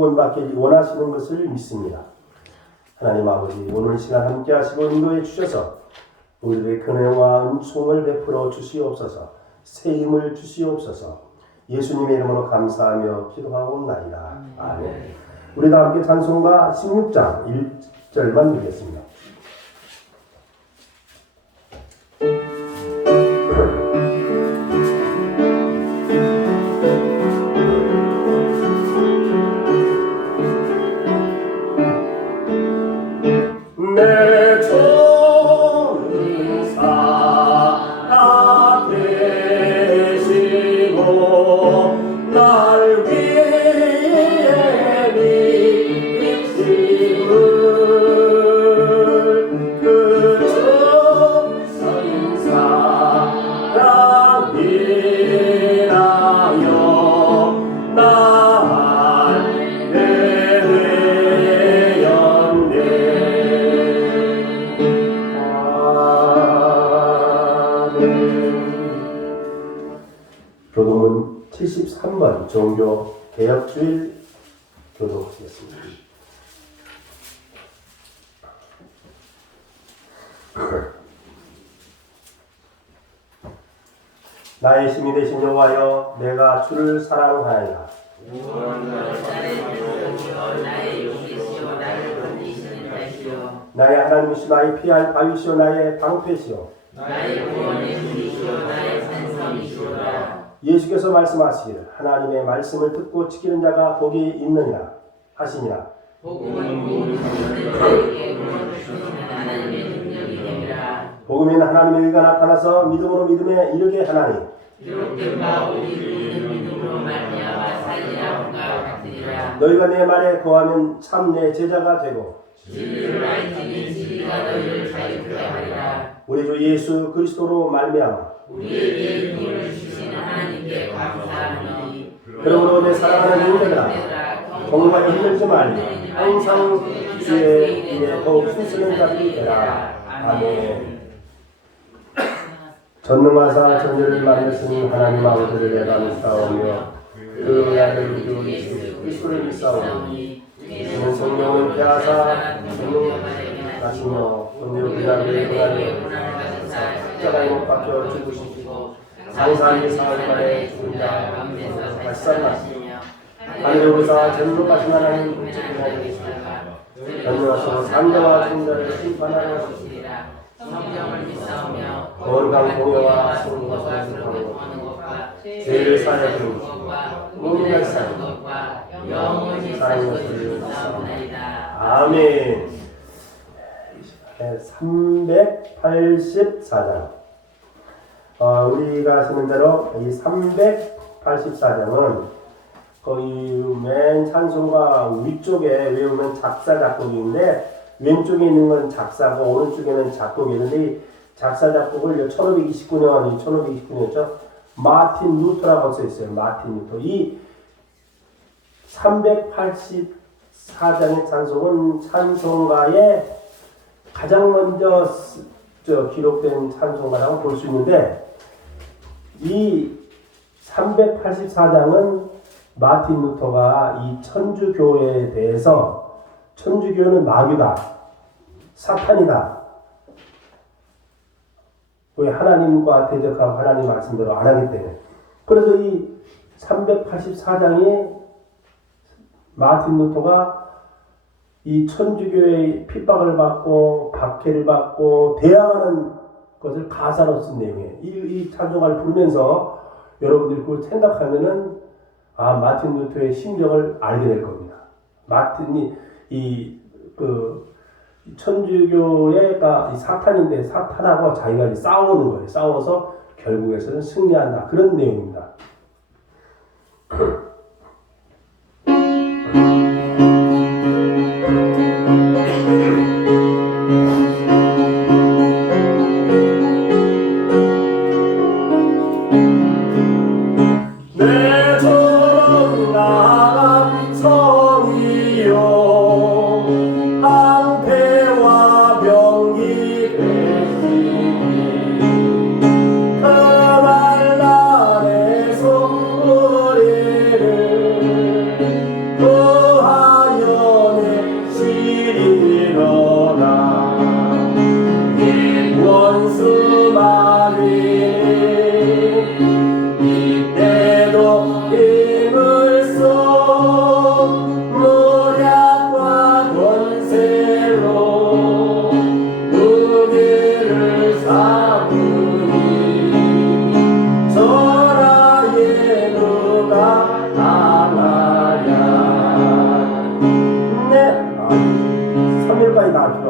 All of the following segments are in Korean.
구원받기 원하시는 것을 믿습니다. 하나님 아버지, 오늘 시간 함께 하시고 인도해 주셔서 우리들의 근혜와 은총을 베풀어 주시옵소서. 새 힘을 주시옵소서. 예수님의 이름으로 감사하며 기도하옵나이다. 아멘. 우리 다 함께 찬송가 16장 1절만 읽겠습니다. 교독은 73번 종교 개혁주일 교독하겠습니다. 나의 힘이 되신 여호와여, 내가 주를 사랑하나이다. 나의 하나님이시오, 나의 피할 바위시오, 나의 방패시오, 나의 구원의 주이시오, 나의 산성이시오라. 예수께서 말씀하시기를 하나님의 말씀을 듣고 지키는 자가 복이 있느니라 하시니라. 복음은 모든 자에게 구원을 주시는 하나님의 능력이 됨이라. 복음에는 하나님의 의가 나타나서 믿음으로 믿음에 이르게 하나니 기록된 바 우리 믿는 믿음으로 말미암아 살리라 함과 같으리라. 너희가 내 말에 거하면 참 내 제자가 되고 진리를 알지니 진리가 너희를 자유케 하리라. 우리 주 예수 그리스도로 말미암아 우리에게 힘을 주시는 하나님께 감사하니 그러므로 내 사랑하는 형제들아, 정말 힘들지 말고 항상 주의 일에 더욱 힘쓰는 자들이 되라. 아멘. 전능하사 천지를 만드신 하나님 아버지를 내가 믿사오며 그 아들 우리 주 예수 그리스도를 믿사오니 이는 성령을 폐하사 전능하시며 본디오 빌라도의 고난을 십자가에 못 박혀 죽으시고 장사한 사흘 만에 죽은 자 가운데서 다시 살아나시며 하늘에 오르사 전능하신 하나님 분체하여 계시니라. 전능하시고 산자와 중자를 심판하러 오시리라. 성경을 믿사오며 거룩한 공예와 성령과 성령하는 것과 죄를 사하여 주는 모든 날상 것과 영원히 사는 것을 믿사옵나이다. 아멘. 384장. 우리가 아시는 대로 이 384장은 거의 맨 찬송가 위쪽에 외우면 작사 작곡인데 왼쪽에 있는 건 작사고 오른쪽에는 작곡이 있는데 이 작사 작곡을 1529년이었죠. 마틴 루터라고 써 있어요. 마틴 루터. 이 384장의 찬송은 찬송가에 가장 먼저 기록된 찬송가라고 볼 수 있는데 이 384장은 마틴 루터가 이 천주교에 대해서 천주교는 마귀다, 사탄이다, 왜 하나님과 대적하고 하나님 말씀대로 안 하기 때문에. 그래서 이 384장이 마틴 루터가 이 천주교의 핍박을 받고 박해를 받고 대항하는 것을 가사로 쓴 내용이에요. 이 찬송가를 부르면서 여러분들이 그걸 생각하면은 마틴 루터의 심정을 알게 될 겁니다. 마틴이 천주교가 사탄인데 사탄하고 자기가 싸우는 거예요. 싸워서 결국에서는 승리한다. 그런 내용입니다.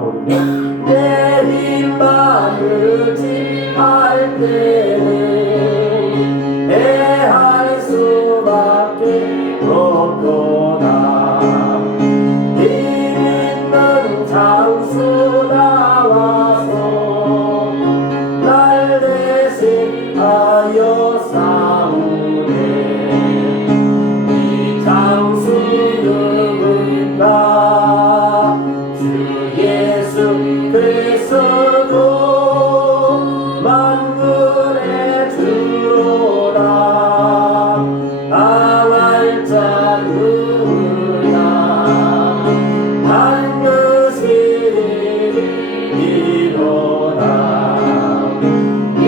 올라오는데 내 힘만을 지할 때는 애할 수밖에 없도다. 힘 있는 장수 나와서 날 대신하여 싸우네. 이 장수 누군가? 주 예수 그리스도 만군의 주로다. 당할 자 누구냐? 반드시 이로다. 이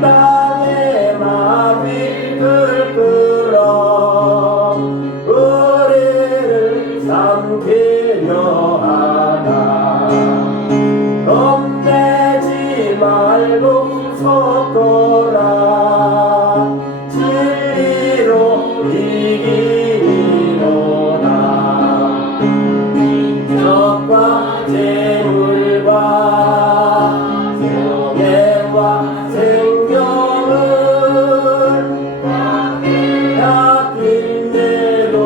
땅의 마귀들 끌어 우리를 삼키려 하나. 겁내지 말고 섰거라. 진리로 이기리로다. 적과 재물과 명예와 생명을 아낀대도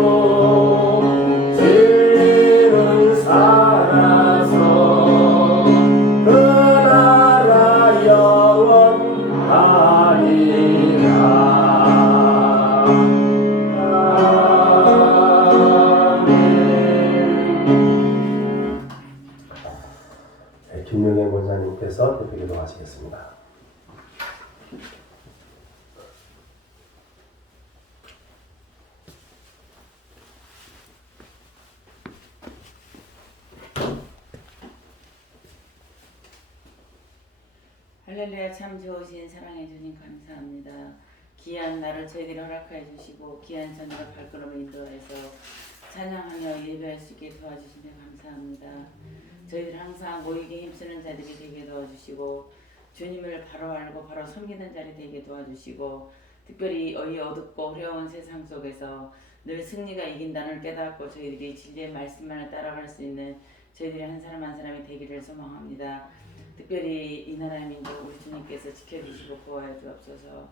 진리는 살아서 그 나라 영원하리라. 아멘. 김용현 권사님께서 대표기도 하시겠습니다. 할렐루야. 참 좋으신 사랑해 주님 감사합니다. 귀한 날을 저희들이 허락해 주시고 귀한 저녁을 발걸음을 인도해서 찬양하며 예배할 수 있게 도와주시며 감사합니다. 저희들 항상 모이게 힘쓰는 자들이 되게 도와주시고 주님을 바로 알고 바로 섬기는 자리 되게 도와주시고 특별히 이 어둡고 어려운 세상 속에서 늘 승리가 이긴다는 깨닫고 저희들이 진리의 말씀만을 따라갈 수 있는 저희들이 한 사람 한 사람이 되기를 소망합니다. 특별히 이 나라의 민족 우리 주님께서 지켜주시고 보호해 주옵소서.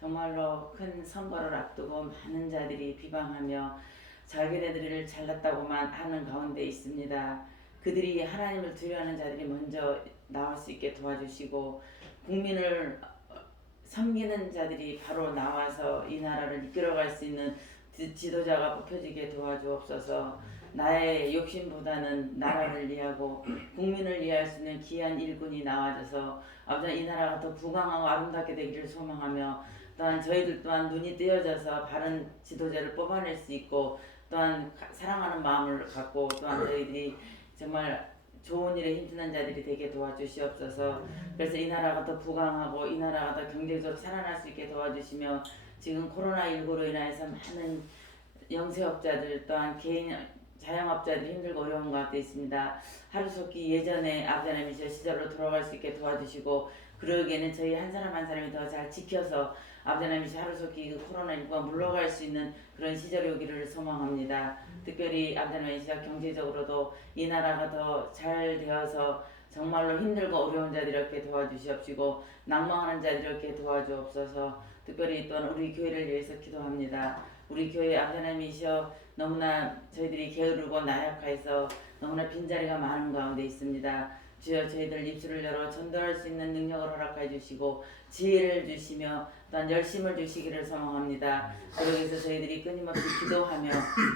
정말로 큰 선거를 앞두고 많은 자들이 비방하며 자기네들을 잘났다고만 하는 가운데 있습니다. 그들이 하나님을 두려워하는 자들이 먼저 나올 수 있게 도와주시고 국민을 섬기는 자들이 바로 나와서 이 나라를 이끌어갈 수 있는 지도자가 뽑혀지게 도와주옵소서. 나의 욕심보다는 나라를 위하고 국민을 위할 수 있는 귀한 일꾼이 나와줘서 아버지 이 나라가 더 부강하고 아름답게 되기를 소망하며 또한 저희들 또한 눈이 뜨여져서 바른 지도자를 뽑아낼 수 있고 또한 사랑하는 마음을 갖고 또한 저희들이 정말 좋은 일에 힘쓰는 자들이 되게 도와주시옵소서. 그래서 이 나라가 더 부강하고 이 나라가 더 경제적으로 살아날 수 있게 도와주시며 지금 코로나19로 인해서 많은 영세업자들 또한 개인 자영업자들이 힘들고 어려운 가운데 있습니다. 하루속히 예전에 아버지 하나님의 시절로 돌아갈 수 있게 도와주시고 그러기에는 저희 한 사람 한 사람이 더 잘 지켜서 아버지 하나님의 하루속히 그 코로나19가 물러갈 수 있는 그런 시절이 오기를 소망합니다. 특별히 아버지 하나님의 경제적으로도 이 나라가 더 잘 되어서 정말로 힘들고 어려운 자들 이렇게 도와주시옵시고 낭망하는 자들 이렇게 도와주옵소서. 특별히 또한 우리 교회를 위해서 기도합니다. 우리 교회 아버지 하나님이시여 너무나 저희들이 게으르고 나약해서 너무나 빈자리가 많은 가운데 있습니다. 주여 저희들 입술을 열어 전도할 수 있는 능력을 허락해 주시고 지혜를 주시며 또한 열심을 주시기를 소망합니다. 그러기위해서 저희들이 끊임없이 기도하며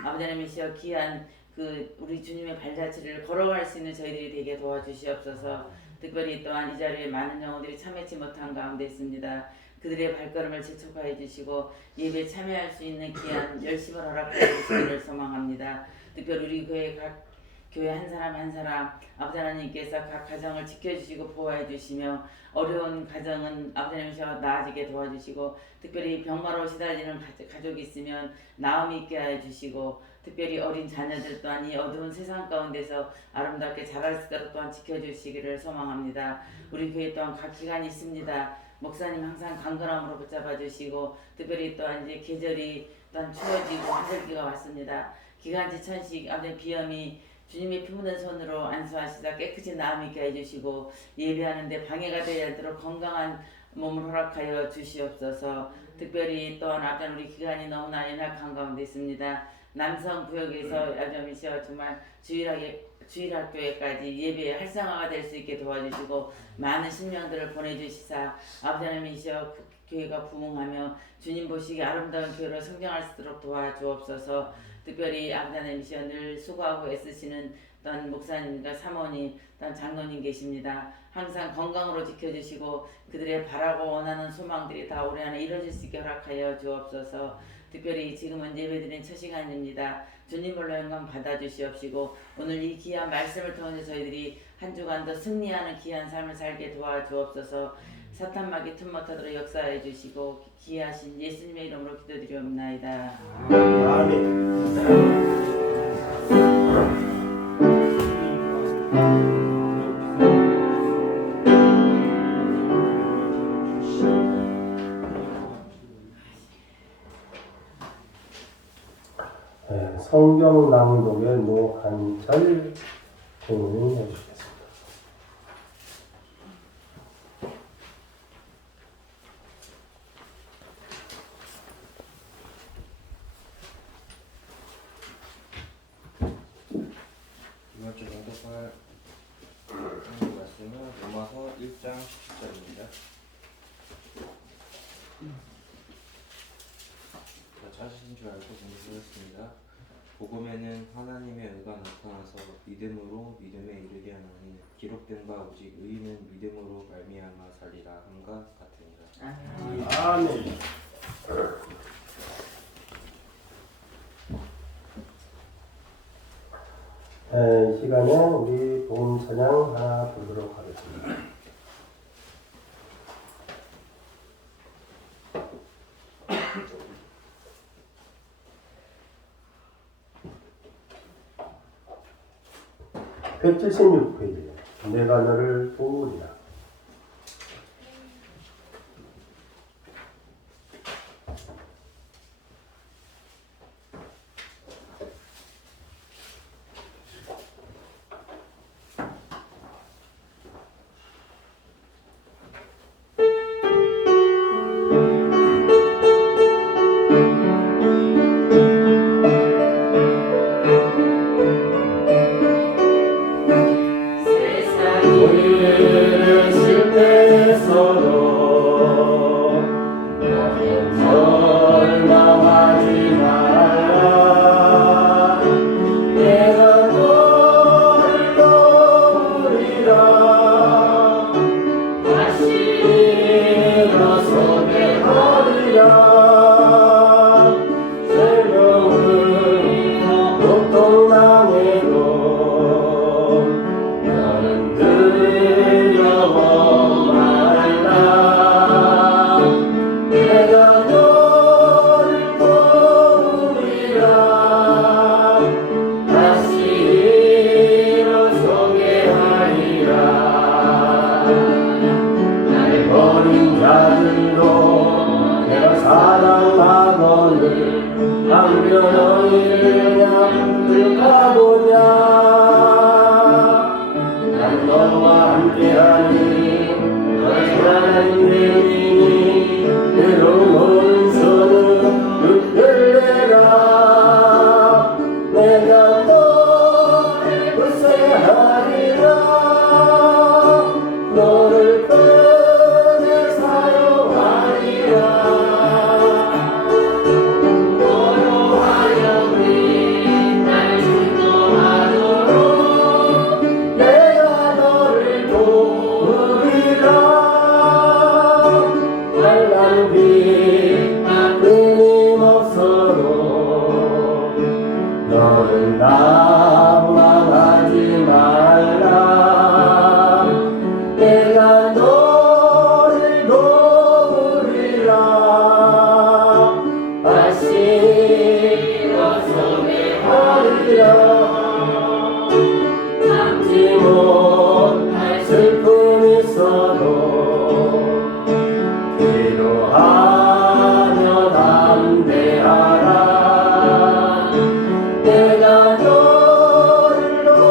아버지 하나님이시여 귀한 그 우리 주님의 발자취를 걸어갈 수 있는 저희들이 되게 도와주시옵소서. 특별히 또한 이 자리에 많은 영혼들이 참여치 못한 가운데 있습니다. 그들의 발걸음을 재촉하여 주시고 예배에 참여할 수 있는 귀한 열심을 허락해 주시기를 소망합니다. 특별히 우리 교회 각 교회 한 사람 한 사람 아버지 하나님께서 각 가정을 지켜주시고 보호해 주시며 어려운 가정은 아버지 하나님께서 나아지게 도와주시고 특별히 병마로 시달리는 가족이 있으면 나음 있게 해 주시고 특별히 어린 자녀들 또한 이 어두운 세상 가운데서 아름답게 자랄 수 있도록 또한 지켜주시기를 소망합니다. 우리 교회 또한 각 기관이 있습니다. 목사님 항상 강건함으로 붙잡아 주시고 특별히 또한 이제 계절이 또한 추워지고 한절기가 왔습니다. 기관지 천식 아버지 비염이 주님의 피 묻은 손으로 안수하시자 깨끗이 나음 있게 해주시고 예배하는데 방해가 되지 않도록 건강한 몸을 허락하여 주시옵소서. 특별히 또한 아까 우리 기간이 너무나 연약한 가운데 있습니다. 남성 구역에서 야점이시여 정말 주일학교에까지 예배 활성화가 될 수 있게 도와주시고 많은 신명들을 보내주시사 아버지 하나님이시여 교회가 부흥하며 주님 보시기에 아름다운 교회로 성장할 수 있도록 도와주옵소서. 특별히 아버지 하나님이시여 늘 수고하고 애쓰시는 어떤 목사님과 사모님, 어떤 장로님 계십니다. 항상 건강으로 지켜주시고 그들의 바라고 원하는 소망들이 다 올해 안에 이루어질 수 있게 허락하여 주옵소서. 특별히 지금은 예배드린 첫 시간입니다. 주님으로 영광 받아주시옵시고 오늘 이 귀한 말씀을 통해서 저희들이 한 주간 더 승리하는 귀한 삶을 살게 도와주옵소서. 사탄마귀 틈 못하도록 역사해 주시고 귀하신 예수님의 이름으로 기도드리옵나이다. 아멘. 성경 낭독의 노한절 공연을 해주시겠습니다. 이번 주 낭독할 하나님 말씀은 로마서 1장 17절입니다. 찾으신 줄 알고 공부하였습니다. 복음에는 하나님의 의가 나타나서 믿음으로 믿음에 이르게 하나니 기록된 바 오직 의인은 믿음으로 말미암아 살리라 함과 같으니라. 아멘. 이 시간에 우리 복음 찬양 하나 부르도록 하겠습니다. (176페이지) 내가 너를 도우리라. 내가 너를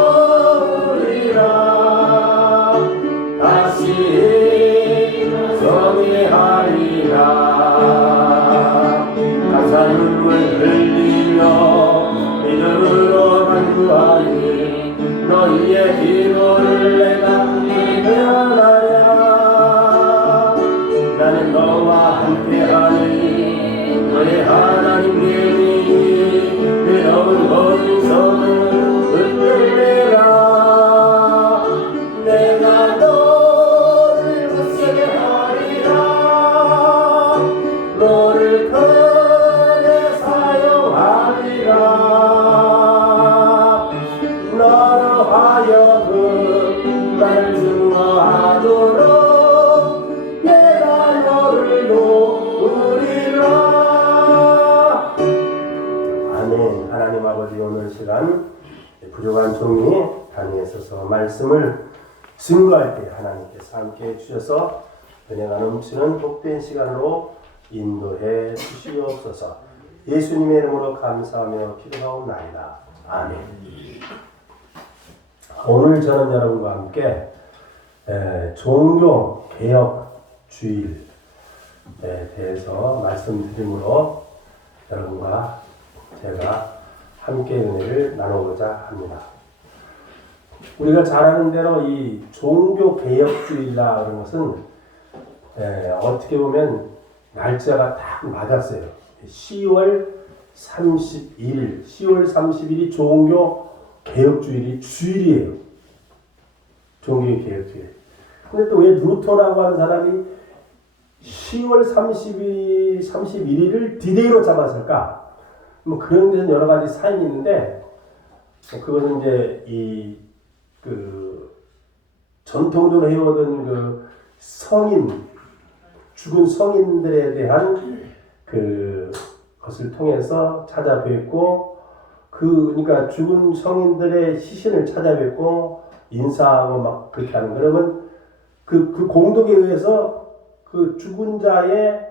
하나니 너희의 기도를 내가 대하나냐. 나는 너와 함께하니 너의 하나님 되니 외로운 모든 성을 붙들리라. 내가 너를 굳세게 하리라. 너를 크게 사용하리라. 너로 하여금 날 증거하도록 내가 너를 도우리라. 아멘. 하나님 아버지, 오늘 시간 부족한 종이 단위에 서서 말씀을 증거할 때 하나님께서 함께 해주셔서 은혜가 넘치는 복된 시간으로 인도해 주시옵소서. 예수님의 이름으로 감사하며 기도하옵나이다. 아멘. 오늘 저는 여러분과 함께 종교 개혁 주일에 대해서 말씀드림으로 여러분과 제가 함께 은혜를 나누고자 합니다. 우리가 잘 아는 대로 이 종교 개혁 주일이라 하는 것은 어떻게 보면 날짜가 딱 맞았어요. 10월 30일이 종교 개혁주일이 주일이에요. 종교 개혁주일. 근데 또 왜 루터라고 하는 사람이 10월 31일을 디데이로 잡았을까? 뭐 그런 데는 여러 가지 사연이 있는데, 그거는 이제 전통적으로 해오던 그 죽은 성인들에 대한 것을 통해서 찾아뵙고, 그러니까 죽은 성인들의 시신을 찾아뵙고 인사하고 막 그렇게 하는, 그러면 그 공덕에 의해서 그 죽은 자의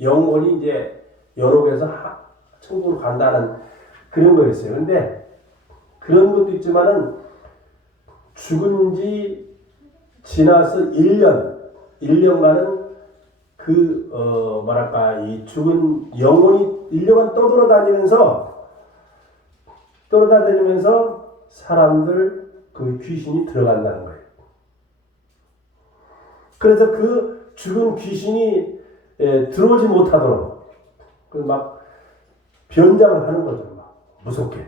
영혼이 이제 연옥에서 천국으로 간다는 그런 거였어요. 근데 그런 것도 있지만은 죽은 지 지나서 1년간은 이 죽은 영혼이 1년간 떠돌아다니면서 사람들 그 귀신이 들어간다는 거예요. 그래서 그 죽은 귀신이 들어오지 못하도록 막 변장을 하는 거죠. 막 무섭게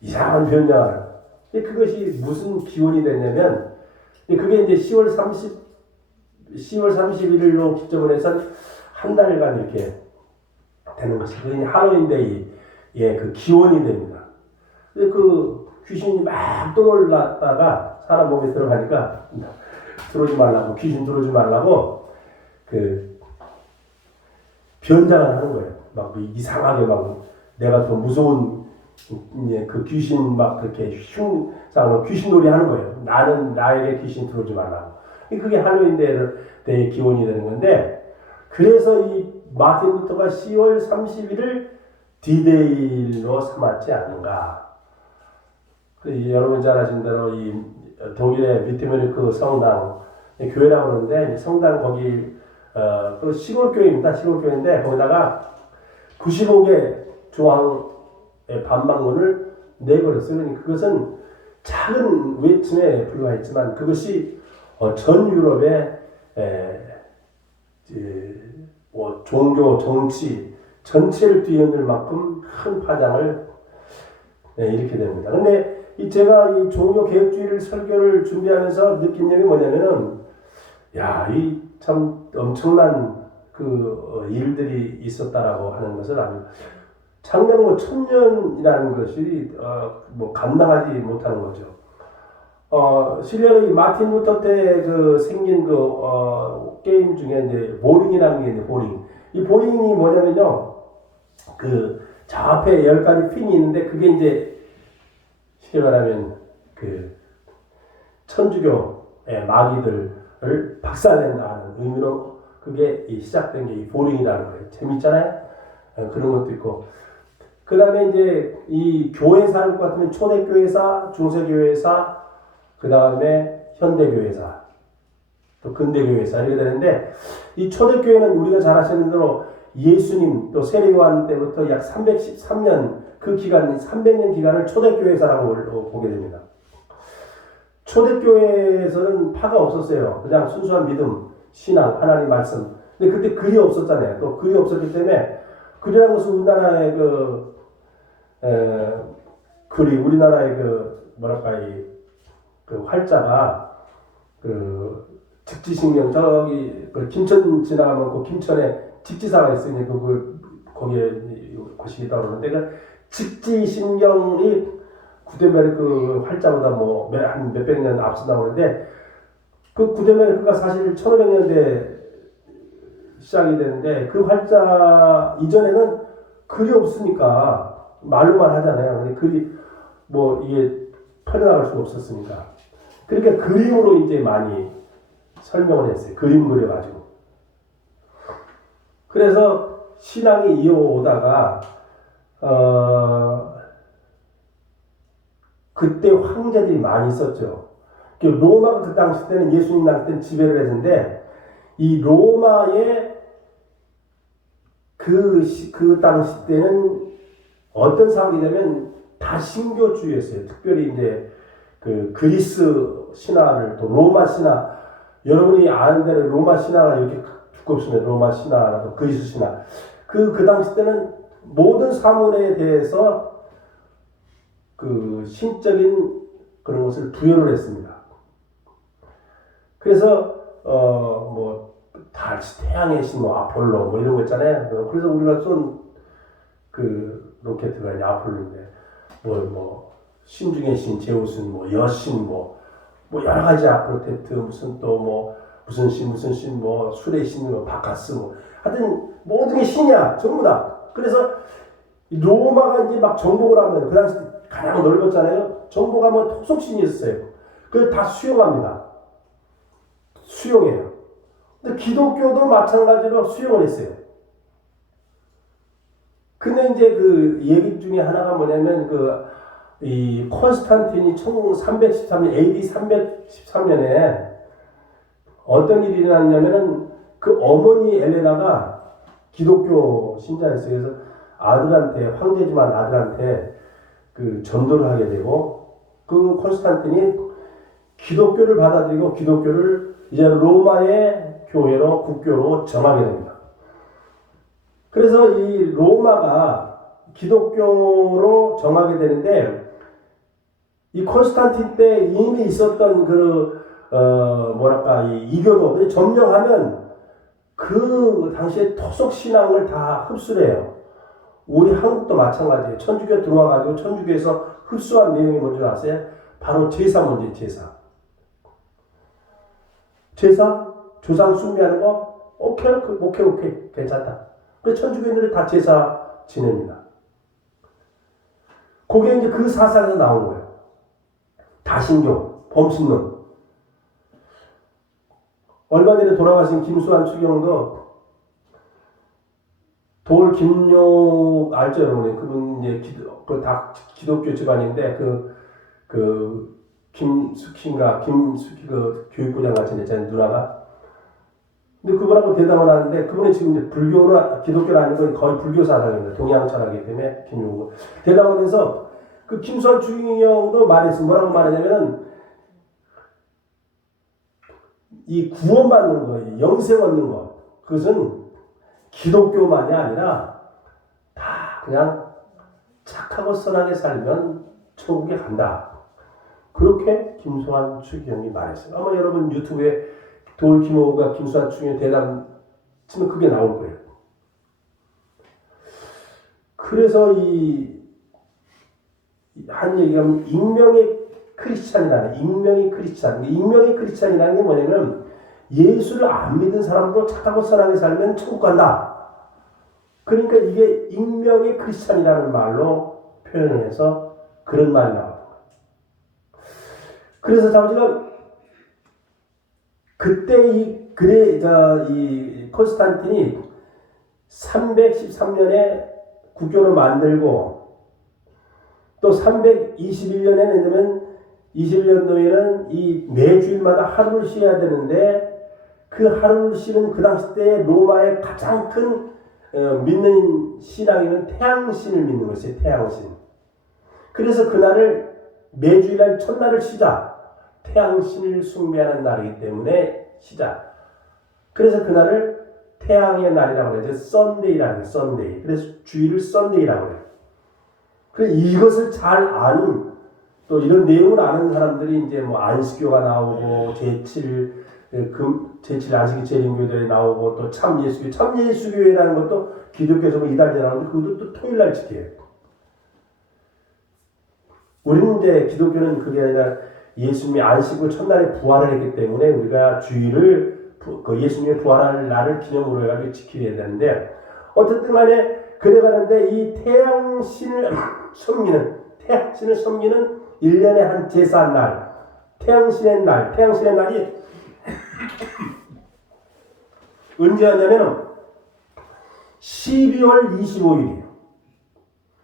이상한 변장을. 그것이 무슨 기원이 됐냐면, 그게 이제 10월 31일로 기점을 해서 한 달간 이렇게 되는 것이 할로윈데이의 그 기원이 됩니다. 그 귀신이 막 떠올랐다가 사람 몸에 들어가니까 귀신 들어오지 말라고 변장을 하는 거예요. 막 이상하게 막 내가 더 무서운 그 귀신 막 그렇게 귀신놀이 하는 거예요. 나에게 귀신 들어오지 말라고. 그게 할로윈데이의 기원이 되는 건데, 그래서 이 마틴 루터가 10월 30일을 디데이로 삼았지 않는가. 여러분 잘 아시는 대로 이 독일의 비트뮤니크 성당, 교회라고 그러는데, 성당 거기 그 시골교회입니다. 시골교회인데 거기다가 95개 조항의 반박문을 내버렸어요. 그러니까 그것은 작은 외침에 불과했지만 그것이 전 유럽의 종교, 정치 전체를 뒤흔들 만큼 큰 파장을 일으키게 됩니다. 근데 제가 이 종교 개혁주의를 설교를 준비하면서 느낀 점이 뭐냐면은, 이 참 엄청난 일들이 있었다라고 하는 것을 압니다. 작년 1000년이라는 것이 감당하지 못하는 거죠. 실제로 이 마틴 루터 때 생긴 게임 중에 이제 보링이라는 게 있는데, 이 보링이 뭐냐면요, 저 앞에 10가지 핀이 있는데, 그게 이제 쉽게 말하면 천주교의 마귀들을 박살낸다는 의미로 그게 시작된 게 이 보링이라는 거예요. 재밌잖아요? 그런 것도 있고. 그 다음에 이제 이 교회사를 것 같으면 초대교회사, 중세교회사, 그 다음에 현대교회사, 또 근대교회사 이렇게 되는데, 이 초대교회는 우리가 잘 아시는 대로 예수님 또 세례요한 때부터 약 313년 그 기간 300년 기간을 초대교회사라고 보게 됩니다. 초대교회에서는 파가 없었어요. 그냥 순수한 믿음, 신앙, 하나님 말씀. 근데 그때 글이 없었잖아요. 또 글이 없었기 때문에 글이라는 것은 우리나라의 글이 우리나라의 그 활자가 직지신경 저기 김천 지나가면 그 김천에 직지사가 있으니 거기에 곳이 있다고 그러는데 그 직지신경이 구테메르크 그 활자보다 한 몇백 년 앞선다고 그러는데 그 구테메르크가 사실 1500년대 시작이 되는데 그 활자 이전에는 글이 없으니까 말로만 하잖아요. 근데 글이 이게 퍼져나갈 수가 없었으니까. 그러니까 그림으로 이제 많이 설명을 했어요. 그림 그려가지고. 그래서 신앙이 이어오다가 그때 황제들이 많이 있었죠. 로마가 그 당시 때는 예수님 당시 때는 지배를 했는데 이 로마의 그 당시 때는 어떤 상황이냐면 다 신교주의였어요. 특별히 이제 그 그리스 신화를 또 로마 신화 여러분이 아는 대로 로마 신화가 이렇게 두껍습니다. 로마 신화, 또 그리스 신화. 그 당시 때는 모든 사물에 대해서 그 신적인 그런 것을 부여를 했습니다. 그래서 달, 태양의 신, 아폴로 이런 거 있잖아요. 그래서 우리가 쏜 그 로켓가 이제 아폴로인데 신 중의 신, 제우스, 여신, 여러 가지 아프로테트 무슨 신, 술의 신, 바카스, 하여튼 모든 게 신이야, 전부 다. 그래서 로마가 이제 막 정복을 하면 그 당시 가장 넓었잖아요. 정복하면 토속신이 있었어요. 그걸 다 수용합니다. 수용해요. 근데 기독교도 마찬가지로 수용을 했어요. 근데 이제 그 얘기 중에 하나가 뭐냐면 이 콘스탄틴이 1313년 AD 313년에 어떤 일이 일어났냐면은 그 어머니 엘레나가 기독교 신자였어요. 그래서 아들한테 황제지만 아들한테 그 전도를 하게 되고 그 콘스탄틴이 기독교를 받아들이고 기독교를 이제 로마의 교회로 국교로 정하게 됩니다. 그래서 이 로마가 기독교로 정하게 되는데 이 콘스탄틴 때 이미 있었던 이 이교도 점령하면 그 당시에 토속 신앙을 다 흡수를 해요. 우리 한국도 마찬가지예요. 천주교 들어와가지고 천주교에서 흡수한 내용이 뭔지 아세요? 바로 제사 문제, 제사. 제사? 조상 숭배하는 거? 오케이. 괜찮다. 그래서 천주교인들이 다 제사 지냅니다. 그게 이제 그 사상에서 나온 거예요. 다신교, 범신론. 얼마 전에 돌아가신 김수환 추경도 돌 김용 알죠, 여러분? 그분 이제 다 기독교 집안인데 김숙희 그 교육부장 같은 애 있잖아요, 누나가. 근데 그분하고 대담을 하는데 그분이 지금 이제 기독교는 아니고 거의 불교 사상입니다. 동양 철학이기 때문에 김용우 대담하면서 그 김수환 추경도 말했어. 뭐라고 말하냐면은 이 구원받는 거, 영생 얻는 거, 그것은 기독교만이 아니라 다 그냥 착하고 선하게 살면 천국에 간다. 그렇게 김수환 추경이 말했어요. 아마 여러분 유튜브에 돌 김호가 김수환 추경의 대담 치면 그게 나올 거예요. 그래서 한 얘기가 익명의 크리스찬이라는 익명의 크리스찬이라는 게 뭐냐면 예수를 안 믿은 사람도 착하고 선하게 살면 천국 간다. 그러니까 이게 익명의 크리스찬이라는 말로 표현을 해서 그런 말이 나와요. 그래서 잠시만 그때 이 콘스탄틴이 313년에 국교를 만들고 또 321년에는 21년도에는 이 매주일마다 하루를 쉬어야 되는데 그 하루를 쉬는 그 당시 때 로마의 가장 큰 믿는 신앙이면 태양신을 믿는 것이에요. 태양신. 그래서 그날을 매주일날 첫날을 쉬자. 태양신을 숭배하는 날이기 때문에 쉬자. 그래서 그날을 태양의 날이라고 그래요. 썬데이라는 거예요. 썬데이. 그래서 주일을 썬데이라고 그래요. 그래서 이것을 잘 아는, 또 이런 내용을 아는 사람들이 이제 뭐 안식교가 나오고 제칠 안식일 재림교회에 나오고 또 참예수교회, 참예수교회라는 것도 기독교에서 이달에 나오는데 그것도 토요일날 지켜요. 우리는 이제 기독교는 그게 아니라 예수님이 안식일 첫날에 부활을 했기 때문에 우리가 주일을 그 예수님의 부활할 날을 기념으로 해가지고 지켜야 되는데, 어쨌든 간에 그래가는데 이 태양신을 섬기는 1년에 한 제사한 날, 태양신의 날이 언제였냐면 12월 25일이에요.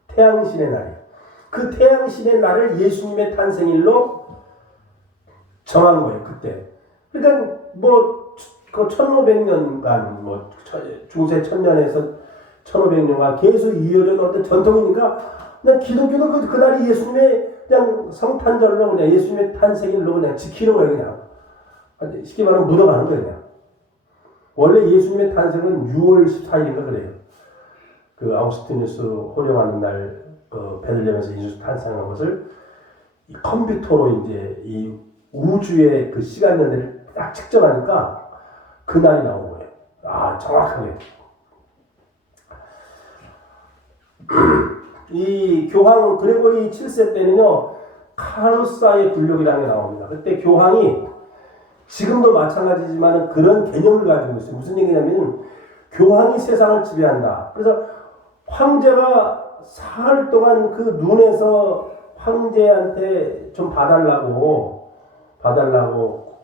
태양신의 날이에요. 그 태양신의 날을 예수님의 탄생일로 정한 거예요. 그때. 그러니까 그 1500년간 중세 1000년에서 1500년간 계속 이어진 어떤 전통이니까 그냥 기독교도 그날이 예수님의 그냥 성탄절로 그냥 예수님의 탄생일로 그냥 지키는 거예요. 그냥 쉽게 말하면 묻어가는 거예요. 그냥. 원래 예수님의 탄생은 6월 14일인가 그래요. 그 아우구스티누스 호령하는 날 베들레헴에서 예수 탄생한 것을 이 컴퓨터로 이제 이 우주의 그 시간 연대를 딱 측정하니까 그날이 나온 거예요. 아, 정확하게. 이 교황 그레고리 7세 때는요, 카루사의 굴욕이라는 게 나옵니다. 그때 교황이 지금도 마찬가지지만 그런 개념을 가지고 있어요. 무슨 얘기냐면 교황이 세상을 지배한다. 그래서 황제가 사흘 동안 그 눈에서 황제한테 좀 봐달라고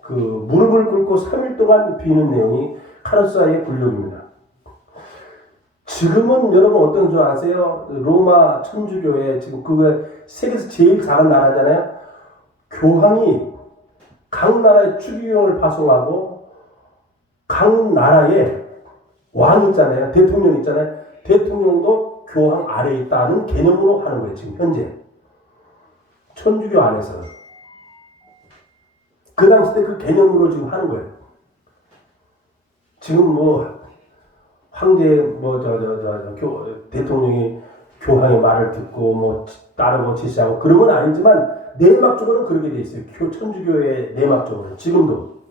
그 무릎을 꿇고 3일 동안 비는 내용이 카루사의 굴욕입니다. 지금은 여러분 어떤 줄 아세요? 로마 천주교회 지금 그게 세계에서 제일 작은 나라잖아요. 교황이 각 나라에 추기경을 파송하고 각 나라에 왕 있잖아요. 대통령 있잖아요. 대통령도 교황 아래에 있다는 개념으로 하는 거예요. 지금 현재 천주교 안에서는 그 당시 때 그 개념으로 지금 하는 거예요. 지금 황제 대통령이 교황의 말을 듣고 따르고 지시하고 그런 건 아니지만 내막적으로는 그렇게 돼 있어요. 천주교의 내막적으로 지금도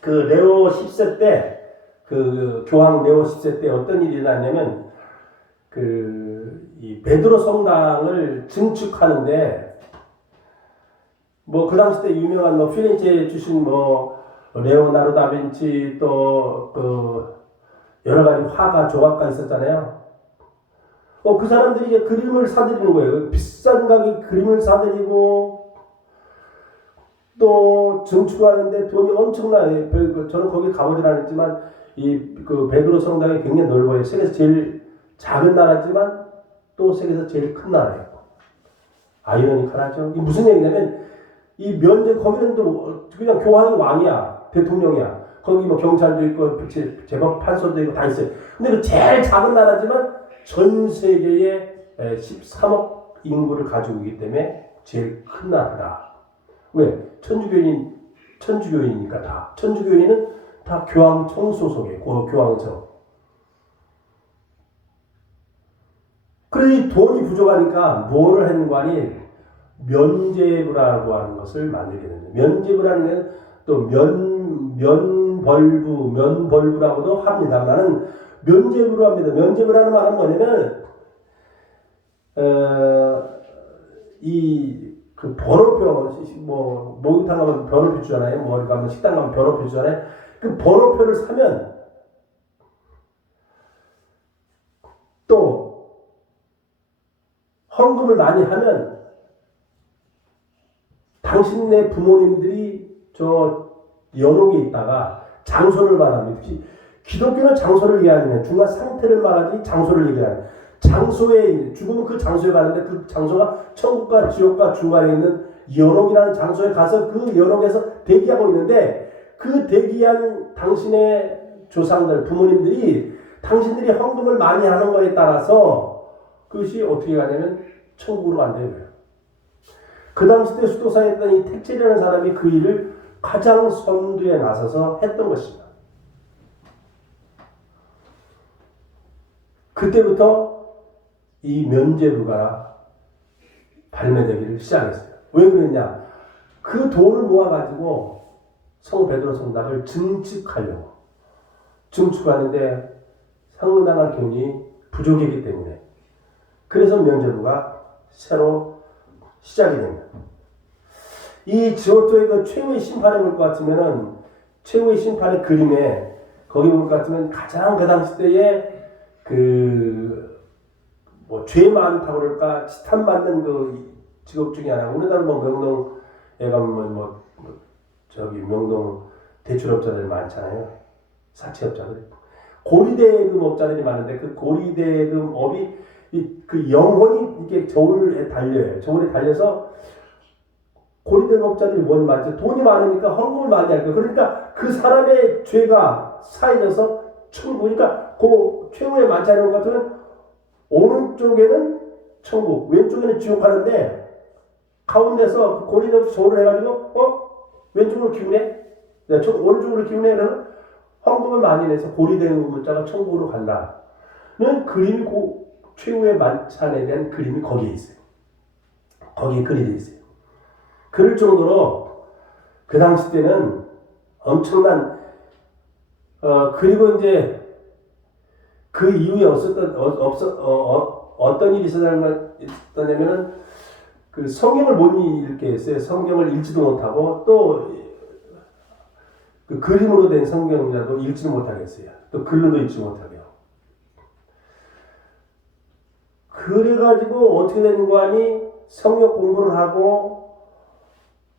그 레오 10세 때 그 교황 레오 10세 때 어떤 일이 일어났냐면 이 베드로 성당을 증축하는데 그 당시 때 유명한 피렌체에 주신 레오나르도 다빈치 또 여러 가지 화가 조각가 있었잖아요. 그 사람들이 이제 그림을 사들이는 거예요. 비싼 가격 그림을 사들이고 또 증축하는데 돈이 엄청나요. 저는 거기 가보진 않았지만 그 베드로 성당이 굉장히 넓어요. 세계에서 제일 작은 나라지만 또 세계에서 제일 큰 나라예요. 아이러니컬하죠. 이게 무슨 얘기냐면 이 거기는 또 그냥 교황이 왕이야. 대통령이야. 거기 경찰도 있고 제법 판사도 있고 다 있어요. 근데 그 제일 작은 나라지만 전 세계에 13억 인구를 가지고 있기 때문에 제일 큰 나라다. 왜? 천주교인이니까 다. 천주교인은 다 교황청 소속이에요. 교황청. 그러니 돈이 부족하니까 뭐를 했는가니 면제부라고 하는 것을 만들게 됩니다. 면제부라는 게 또 면벌부라고도 합니다만은 면제부로 합니다. 면제부라는 말은 뭐냐면 그 번호표 목욕탕 가면 번호표 주잖아요. 가면 식당 가면 번호표 주잖아요. 그 번호표를 사면 또 헌금을 많이 하면 당신네 부모님들이 저 연옥에 있다가 장소를 말합니다. 기독교는 장소를 얘기하는 중간 상태를 말하지 장소를 얘기하는. 장소에 죽으면 그 장소에 가는데 그 장소가 천국과 지옥과 중간에 있는 연옥이라는 장소에 가서 그 연옥에서 대기하고 있는데 그 대기한 당신의 조상들, 부모님들이 당신들이 헌금을 많이 하는 거에 따라서 그것이 어떻게 가냐면 천국으로 간대요. 그 당시 때 수도사에 있던 이 택제라는 사람이 그 일을 가장 선두에 나서서 했던 것입니다. 그때부터 이 면죄부가 발매되기를 시작했어요. 왜 그랬냐? 그 돈을 모아가지고 성 베드로 성당을 증축하려고. 증축하는데 상당한 돈이 부족했기 때문에. 그래서 면죄부가 새로 시작이 됩니다. 이 지오토의 그 최후의 심판에 볼 것 같으면은 최후의 심판의 그림에 거기 볼 것 같으면 가장 그 당시 때에 죄 많다고 그럴까 치탄 받는 그 직업 중에 하나. 우리나라 명동에 가면 명동 대출업자들 많잖아요. 사채업자들. 고리대금업자들이 많은데 그 고리대금업이 그 영혼이 이렇게 저울에 달려요. 저울에 달려서 고리대금업자들이 뭐니 많죠. 돈이 많으니까 헌금을 많이 할 거예요. 그러니까 그 사람의 죄가 사해져서 천국. 그러니까 그 최후의 많지 않은 것 같으면 오른쪽에는 천국, 왼쪽에는 지옥 가는데 가운데서 그 고리대금 저울을 해가지고 왼쪽으로 기우네? 오른쪽으로 기우네? 그러면 헌금을 많이 내서 고리대금업자가 천국으로 간다는 그림이 그 최후의 만찬에 대한 그림이 거기에 있어요. 거기에 그려져 있어요. 그럴 정도로 그 당시 때는 엄청난 그리고 이제 그 이후에 어떤 일이 있었냐면은 그 성경을 못 읽게 했어요. 성경을 읽지도 못하고 또 그 그림으로 된 성경이라도 읽지도 못하겠어요. 또 글로도 읽지 못하고요. 그래가지고 어떻게 되는 거 아니? 성경 공부를 하고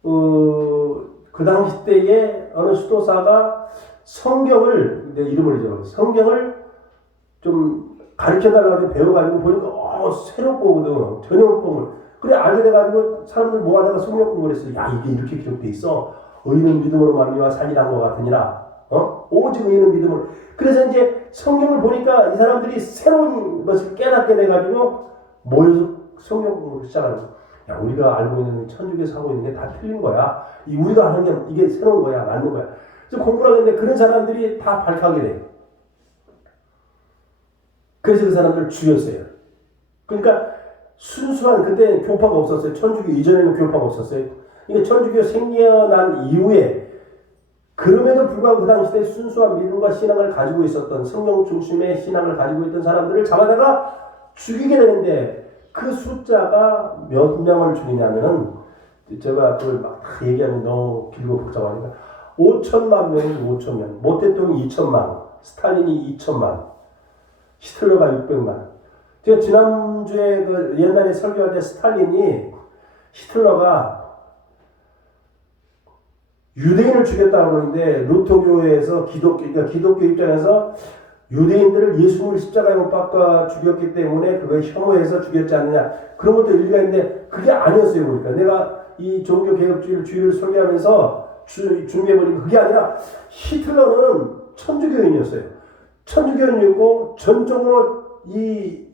그 당시 때에 어느 수도사가 성경을 내 이름을 잊어버렸어요. 성경을 좀 가르쳐달라고 배워가지고 보니까 새롭거든. 전혀 못 본 걸. 그래 알게 돼가지고 사람들 모아다가 성경 공부를 했어요. 야 이게 이렇게 기록돼 있어. 의인은 믿음으로 말미암아 살리란 것 같으니라. 오직 의인은 믿음으로. 그래서 이제 성경을 보니까 이 사람들이 새로운 것을 깨닫게 돼가지고 모여서 성경 공부를 시작하는 거야. 야 우리가 알고 있는 천주교에서 하고 있는 게 다 틀린 거야. 우리가 하는 게 이게 새로운 거야. 맞는 거야. 그래서 공부를 하는데 그런 사람들이 다 발탁하게 돼요. 그래서 그 사람들을 죽였어요. 그러니까 순수한 그때 교파가 없었어요. 천주교 이전에는 교파가 없었어요. 그러니까 천주교 생겨난 이후에 그럼에도 불구하고 그 당시에 순수한 믿음과 신앙을 가지고 있었던 성령 중심의 신앙을 가지고 있던 사람들을 잡아다가 죽이게 되는데 그 숫자가 몇 명을 죽이냐면은 제가 그걸 막 얘기하면 너무 길고 복잡하니까 5천만 명이 5천명, 모태똥이 2천만, 스탈린이 2천만, 히틀러가 600만. 제가 지난주에 그 옛날에 설교할 때 스탈린이 히틀러가 유대인을 죽였다고 하는데 루터교회에서 기독교 입장에서 유대인들을 예수님을 십자가에 못 박아 죽였기 때문에 그걸 혐오해서 죽였지 않느냐 그런 것도 일리가 있는데 그게 아니었어요. 보니까 내가 이 종교개혁주의를 설계하면서 준비해보니까 그게 아니라 히틀러는 천주교인이었어요. 천주교인이었고 전적으로 이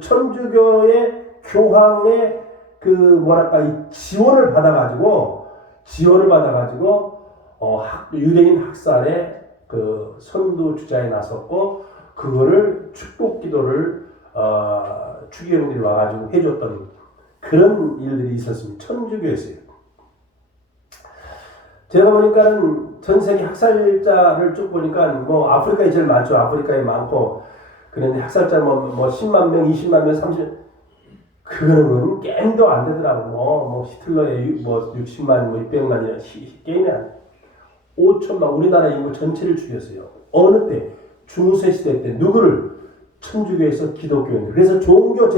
천주교의 교황의 이 지원을 받아가지고 유대인 학살에 그 선두 주자에 나섰고 그거를 축복 기도를 추기경들이 와가지고 해줬던 그런 일들이 있었습니다. 천주교에서요. 제가 보니까는 전 세계 학살자를 쭉 보니까 아프리카에 제일 많죠. 아프리카에 많고 그런데 학살자 10만 명, 20만 명, 30만 그거는 게임도 안 되더라고. 히틀러의 60만, 600만이나 게임이 안 돼. 5천만 우리나라 인구 전체를 죽였어요. 어느 때? 중세 시대 때 누구를? 천주교에서 기독교인들. 그래서 종교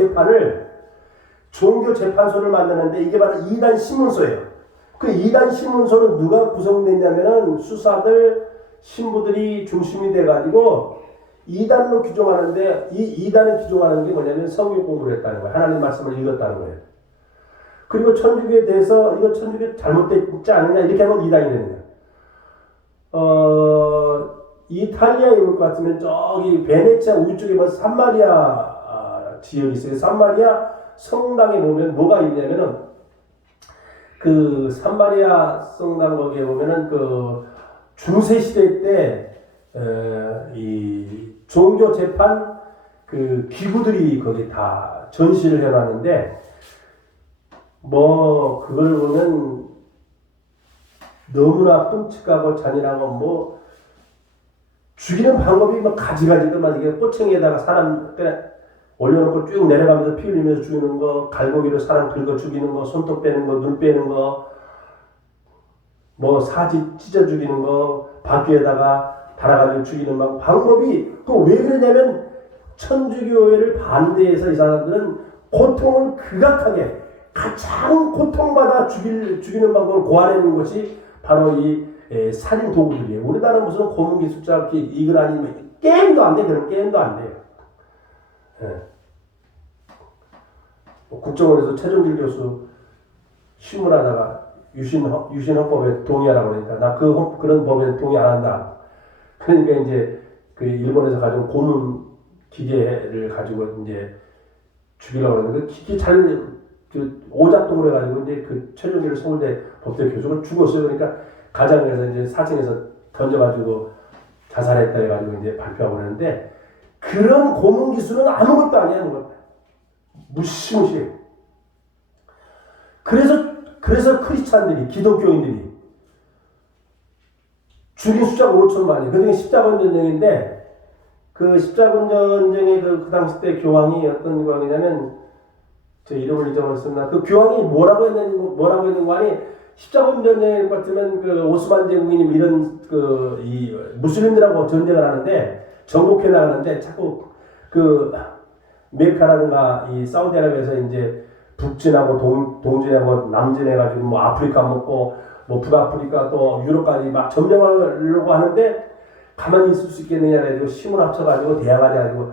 재판소를 만드는데 이게 바로 이단 신문소예요. 그 이단 신문소는 누가 구성됐냐면은 수사들, 신부들이 중심이 돼가지고 이단으로 규정하는데 이 이단을 규정하는 게 뭐냐면 성경 공부를 했다는 거예요. 하나님 말씀을 읽었다는 거예요. 그리고 천주교에 대해서 이거 천주교 잘못됐지 않느냐 이렇게 하면 이단이 되는 거예요. 이탈리아에 올 것 같으면 저기 베네치아 우쪽에 뭐 산마리아 지역이 있어요. 산마리아 성당에 보면 뭐가 있냐면은 그 산마리아 성당 거기에 보면은 그 중세 시대 때 이 종교 재판 그 기구들이 거기 다 전시를 해놨는데 뭐 그걸 보면 너무나 끔찍하고 잔인하고 뭐 죽이는 방법이 뭐 가지가지더만 이게 꼬챙이에다가 사람 올려놓고 쭉 내려가면서 피 흘리면서 죽이는 거, 갈고기로 사람 긁어 죽이는 거, 손톱 빼는 거, 눈 빼는 거, 뭐 사지 찢어 죽이는 거, 바퀴에다가 달아가지고 죽이는 방법이 그 왜 그러냐면 천주교회를 반대해서 이 사람들은 고통을 극악하게 가장 고통받아 죽이는 방법을 고안해낸 것이 바로 이 살인 도구들이에요. 우리나라는 무슨 고문기 숫자 이글 아니면 게임도 안 돼. 그런 게임도 안 돼요. 예. 국정원에서 최종길 교수 신문하다가 유신헌법에 동의하라고 그러니까 나 그런 법에 동의 안 한다. 그러니까 이제 그 일본에서 가져온 고문 기계를 가지고 이제 죽이려고 그러는데 그 기계 그 오작동을 해가지고 이제 그 최종길 서울대 법대 교수가 죽었어요. 그러니까 가장에서 이제 4층에서 던져가지고 자살했다 해가지고 이제 발표하고 그러는데 그런 고문 기술은 아무것도 아니야. 무시무시해. 그래서 크리스찬들이 기독교인들이 죽인 숫자가 5천만이. 그중에 십자군 전쟁인데 그 십자군 전쟁의 그 당시 때 교황이 어떤 교황이냐면 저 이름을 잊어버렸습니다. 그 교황이 뭐라고 했는 거 아니 십자군 전쟁 같으면 그 오스만 제국이니 이런 그 이 무슬림들하고 전쟁을 하는데 정복해 나가는데 자꾸 그 메카라든가 이 사우디아라비아에서 이제 북진하고 동진하고 남진해가지고 뭐 아프리카 먹고 뭐 북아프리카 또 유럽까지 막 점령하려고 하는데 가만히 있을 수 있겠느냐 해가지고 힘을 합쳐가지고 대항하려 가지고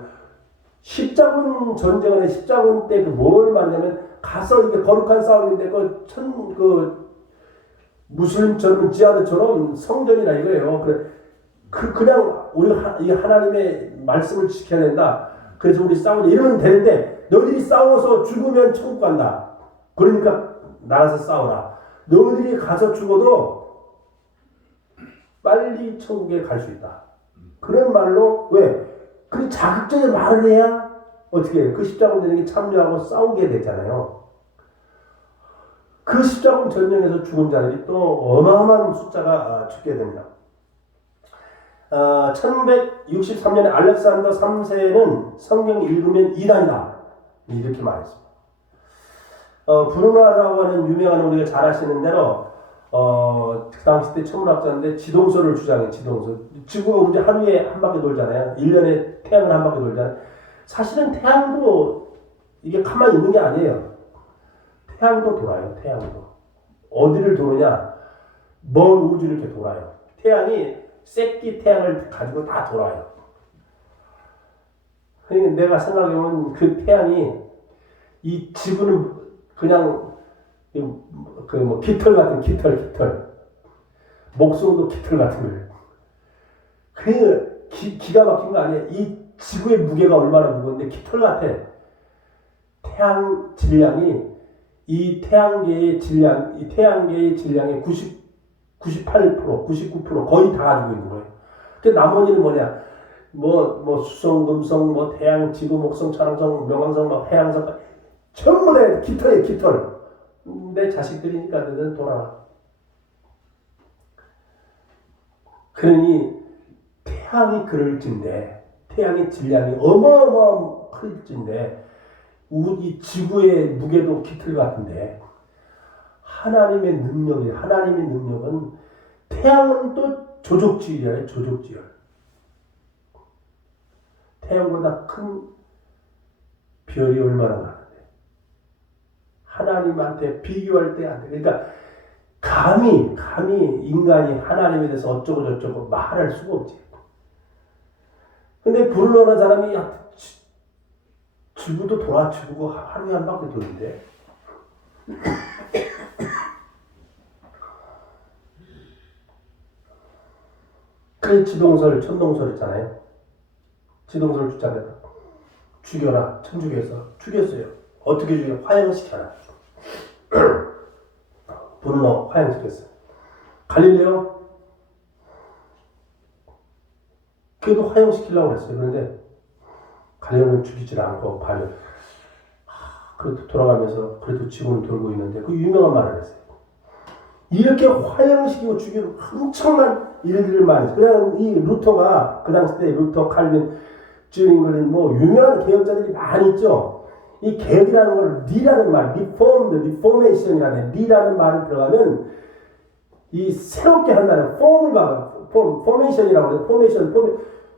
십자군 전쟁은 십자군 때 그 뭘 말하냐면 가서 이게 거룩한 싸움인데 그 무슬림처럼 지하드처럼 성전이라 이거예요. 그냥 우리가 이 하나님의 말씀을 지켜야 된다. 그래서 우리 싸우자 이러면 되는데 너희들이 싸워서 죽으면 천국 간다. 그러니까 나가서 싸우라. 너희들이 가서 죽어도 빨리 천국에 갈 수 있다. 그런 말로 왜? 그 자극적인 말을 해야 어떻게 해요? 그 십자군 전쟁에 참여하고 싸우게 되잖아요. 그 십자군 전쟁에서 죽은 자들이 또 어마어마한 숫자가 죽게 됩니다. 1163년에 알렉산더 3세는 성경 읽으면 이단이다. 이렇게 말했습니다. 브루나라고 하는 유명한 우리가 잘 아시는 대로 그 당시 때 천문학자인데 지동설을 주장해. 지동설. 지구가 우리 하루에 한 바퀴 돌잖아요. 1년에 태양을 한 바퀴 돌잖아요. 사실은 태양도 이게 가만히 있는 게 아니에요. 태양도 돌아요. 태양도. 어디를 도느냐? 먼 우주를 이렇게 돌아요. 태양이 새끼 태양을 가지고 다 돌아요. 그러니까 내가 생각해보면 그 태양이 이 지구는 그냥 그 뭐 깃털 같은 깃털 목숨도 깃털 같은 거예요. 그 기가 막힌 거 아니에요. 이 지구의 무게가 얼마나 무거운데 깃털 같아. 태양 질량이 이 태양계의 질량의 98%, 99% 거의 다 가지고 있는 거예요. 그 나머지는 뭐냐? 뭐 수성, 금성, 뭐 태양, 지구, 목성, 차량성, 명왕성, 막 해양성 전부 다 깃털이에요. 깃털. 내 자식들이니까 너는 돌아라. 그러니 태양이 그럴진데 태양의 질량이 어마어마한 클진데 이 지구의 무게도 깃털 같은데 하나님의 능력은 태양은 또 조족지열이에요. 조족지열. 태양보다 큰 별이 얼마나 많은데 하나님한테 비교할 때 안 돼. 그러니까 감히 인간이 하나님에 대해서 어쩌고 저쩌고 말할 수가 없지. 근데 불운하는 사람이 지구도 돌아치고 하루에 한 바퀴 도는데 그래 지동설, 천동설 있잖아요. 지동설 주장했다. 죽여라. 천주교에서 죽였어요. 어떻게 죽여? 화형시켜라. 분노 화형시켰어요. 갈릴레오 그래도 화형시키려고 했어요. 그런데 갈릴레오는 죽이질 않고 발을 그래도 돌아가면서 그래도 지구는 돌고 있는데 그 유명한 말을 했어요. 이렇게 화형시키고 죽이고 엄청난 일들을 많이 했어요. 그냥 이 루터가 그 당시 때 루터, 칼빈, 잉글린 뭐 유명한 개혁자들이 많이 있죠. 이 개혁이라는 걸 리라는 말, 리포메이션이라는 리라는 말을 들어가면 이 새롭게 한다는 폼을 봐. 포메이션이라고 해요. 포메이션.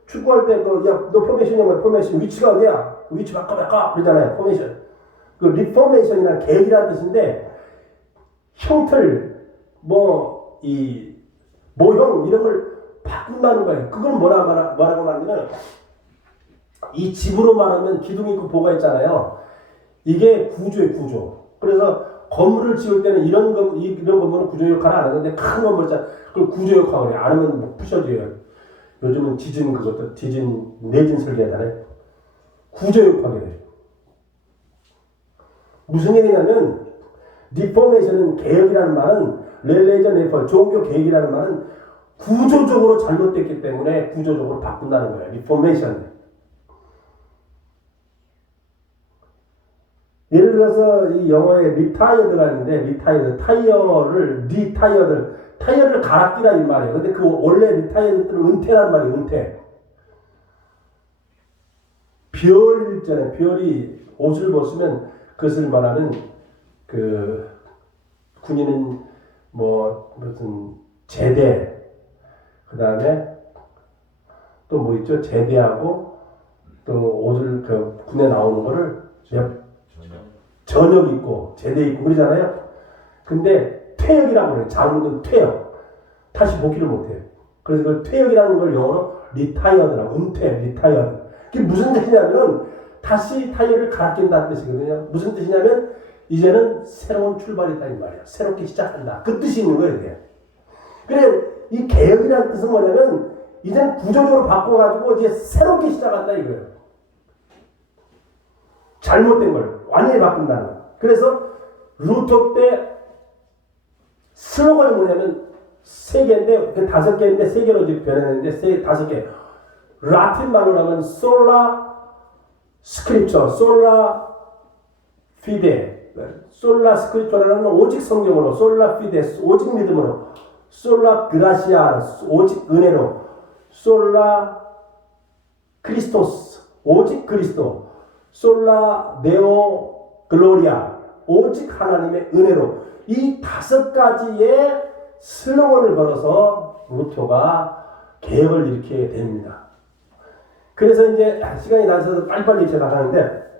축구할 때 야, 너 포메이션이야 뭐 포메이션 위치가 어디야? 위치 바꿔 그러잖아요. 포메이션. 그 리포메이션이라는 계획이라는 뜻인데 형태를 이 모형 이런 걸 바꾼다는 거예요. 그걸 뭐라고 말하냐면 이 집으로 말하면 기둥 있고 보가 있잖아요. 이게 구조의 구조. 그래서 건물을 지을 때는 이런 건물은 구조 역할을 안 하는데 큰 건물 있잖아요. 그걸 구조 역할을 해요. 안 하면 뭐 부셔져요. 요즘은 내진 설계하잖아요. 구조 역할을 해요. 무슨 얘기냐면 리포메이션은 개혁이라는 말은 렐레이전 레퍼 종교 개혁이라는 말은 구조적으로 잘못됐기 때문에 구조적으로 바꾼다는 거예요. 리포메이션. 예를 들어서 이 영어에 리타이어드가 있는데 타이어를 갈아 끼라 이 말이에요. 근데 그 원래 리타이어드는 은퇴란 말이에요. 은퇴. 별 있잖아요. 별이 옷을 벗으면 그것을 말하는 그 군인은 무슨 제대 그 다음에 또 뭐 있죠? 제대하고 또 옷을 그 군에 나오는 거를 전역 입고 제대 입고 그러잖아요. 근데 퇴역이라고 해요. 장군은 퇴역. 다시 복귀를 못해요. 그래서 그 퇴역이라는 걸 영어로 리타이어드라고 은퇴, 리타이어드. 그게 무슨 뜻이냐면 다시 타이어를 갈아 낀다는 뜻이거든요. 무슨 뜻이냐면 이제는 새로운 출발이다 이 말이야. 새롭게 시작한다. 그 뜻이 있는 거예요. 이게. 그래 이 개혁이라는 뜻은 뭐냐면 이제는 구조적으로 바꿔가지고 이제 새롭게 시작한다 이거예요. 잘못된 걸 완전히 바꾼다는 거예요. 그래서 루터 때 슬로건이 뭐냐면 3개인데 5개인데 3개로 변했는데 5개. 라틴 말로 하면 솔라 스크립처, 솔라 피데, 솔라 스크립처라는 오직 성경으로, 솔라 피데, 오직 믿음으로, 솔라 그라시아, 오직 은혜로, 솔라 크리스토스, 오직 그리스도, 솔라 네오 글로리아, 오직 하나님의 은혜로 이 5가지의 슬로건을 걸어서 루터가 개혁을 일으키게 됩니다. 그래서 이제 시간이 나서 빨리빨리 제가 하는데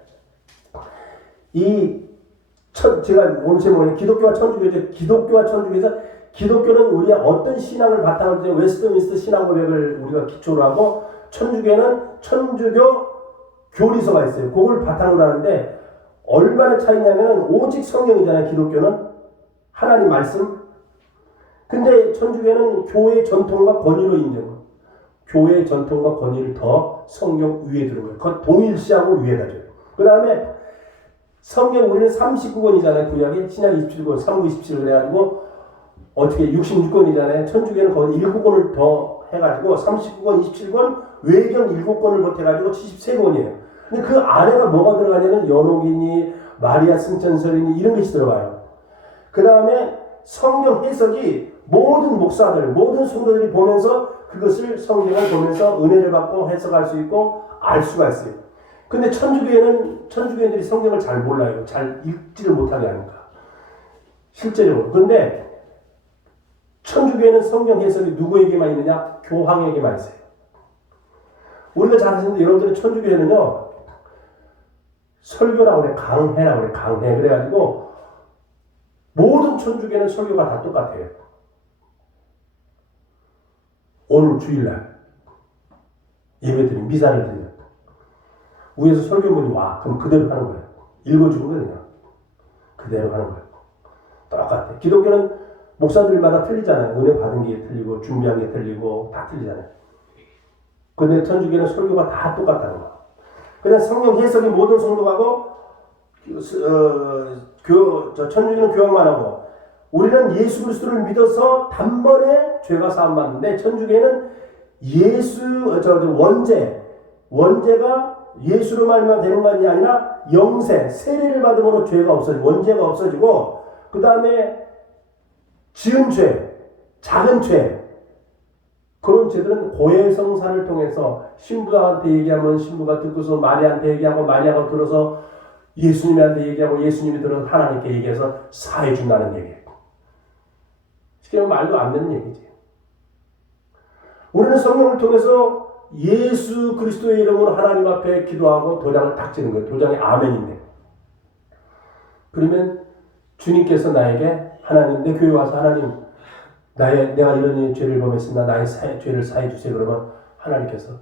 제가 오늘 제목은 기독교와 천주교죠. 기독교와 천주교에서 기독교는 우리가 어떤 신앙을 바탕으로 해 웨스트민스터 신앙 고백을 우리가 기초로 하고 천주교는 천주교 교리서가 있어요. 그걸 바탕으로 하는데 얼마나 차이냐면 오직 성경이잖아요. 기독교는 하나님 말씀. 근데 천주교는 교회 전통과 권위로 인정. 교회 전통과 권위를 더 성경 위에 두는 거예요. 그건 동일시하고 위에다 줘요. 그 다음에 성경 우리는 39권이잖아요. 구약에 신약 27권, 3부 27권 해가지고 어떻게 66권이잖아요. 천주교는 거기 7권을 더 해가지고 39권, 27권, 외경 7권을 보태가지고 73권이에요. 근데 그 안에가 뭐가 들어가냐면 연옥이니 마리아 승천설이니 이런 것이 들어가요. 그 다음에 성경 해석이 모든 목사들, 모든 성도들이 보면서 그것을 성경을 보면서 은혜를 받고 해석할 수 있고 알 수가 있어요. 근데 천주교인들이 성경을 잘 몰라요. 잘 읽지를 못하게 하니까. 실제적으로. 근데 천주교에는 성경 해석이 누구에게만 있느냐? 교황에게만 있어요. 우리가 잘 아시는데 여러분들은 천주교에는요. 설교라고 그래. 강해라고 그래. 강해. 그래가지고 모든 천주교는 설교가 다 똑같아요. 오늘 주일날 예배드리면 미사를 드리면 위에서 설교문이 와. 그럼 그대로 하는 거예요. 읽어주는 거예요. 그냥. 그대로 하는 거예요. 똑같아요. 기독교는 목사들마다 틀리잖아요. 은혜 받은 게 틀리고 준비한 게 틀리고 다 틀리잖아요. 근데 천주교는 설교가 다 똑같다는 거야. 그냥 성경 해석이 모든 성도하고 천주교는 교황만 하고 우리는 예수 그리스도를 믿어서 단번에 죄가 사함받는데 천주교는 원죄가 예수로 말미암아 되는 것이 아니라 영세, 세례를 받음으로 죄가 없어지고 원죄가 없어지고 그 다음에 지은 죄, 작은 죄 그런 죄들은 고해성사를 통해서 신부한테 얘기하면 신부가 듣고서 마리아한테 얘기하고 마리아가 들어서 예수님한테 얘기하고 예수님이 들어서 하나님께 얘기해서 사해 준다는 얘기예요. 쉽게 말하면 말도 안 되는 얘기지. 우리는 성령을 통해서 예수 그리스도의 이름으로 하나님 앞에 기도하고 도장을 딱 찍는 거예요. 도장이 아멘인데. 그러면 주님께서 나에게 하나님 내 교회 와서 하나님 내가 이런 죄를 범했습니다. 나의 죄를 사해 주세요. 그러면 하나님께서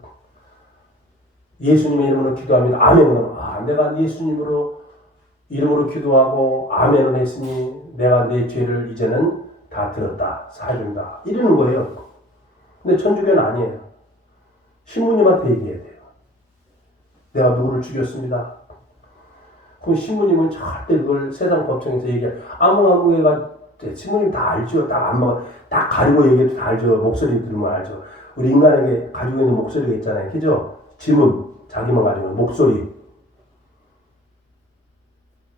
예수님의 이름으로 기도합니다. 아멘은 내가 예수님으로 이름으로 기도하고 아멘을 했으니 내가 내 죄를 이제는 다 들었다. 사해준다. 이러는 거예요. 근데 천주교는 아니에요. 신부님한테 얘기해야 돼요. 내가 누구를 죽였습니다. 그럼 신부님은 절대 그걸 세상 법정에서 얘기해. 아무 애가 신부님 다 알죠. 딱 가리고 얘기해도 다 알죠. 목소리 들으면 알죠. 우리 인간에게 가지고 있는 목소리가 있잖아요. 그죠? 지문, 자기만 가지고 있는 목소리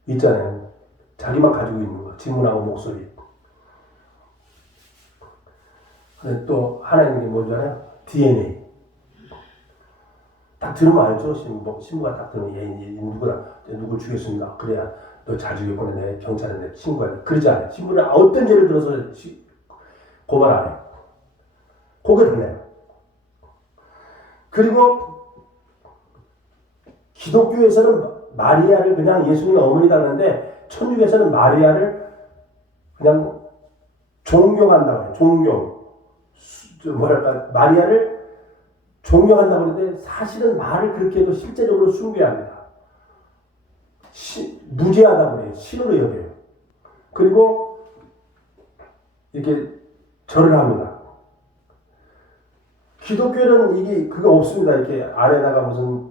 있잖아요. 자기만 가지고 있는 거. 지문하고 목소리. 또 하나님이 뭔지 알아요? DNA. 딱 들으면 알죠. 신부가 딱 들으면 얘 누구다. 누굴 죽였습니다. 그래야 너 잘 죽였구나. 내 경찰에 신고해야 돼. 그러지 않아요. 신부는 어떤 죄를 들어서 고발 안 해요. 그게 달라요. 그리고 기독교에서는 마리아를 그냥 예수님의 어머니다 하는데 천주교에서는 마리아를 그냥 존경한다고 해요. 존경. 마리아를 존경한다고 하는데 사실은 말을 그렇게 해도 실제적으로 숭배합니다. 무죄하다고 그래요. 신으로 여겨요. 그리고 이렇게 절을 합니다. 기독교는 그거 없습니다. 이렇게 아래다가 무슨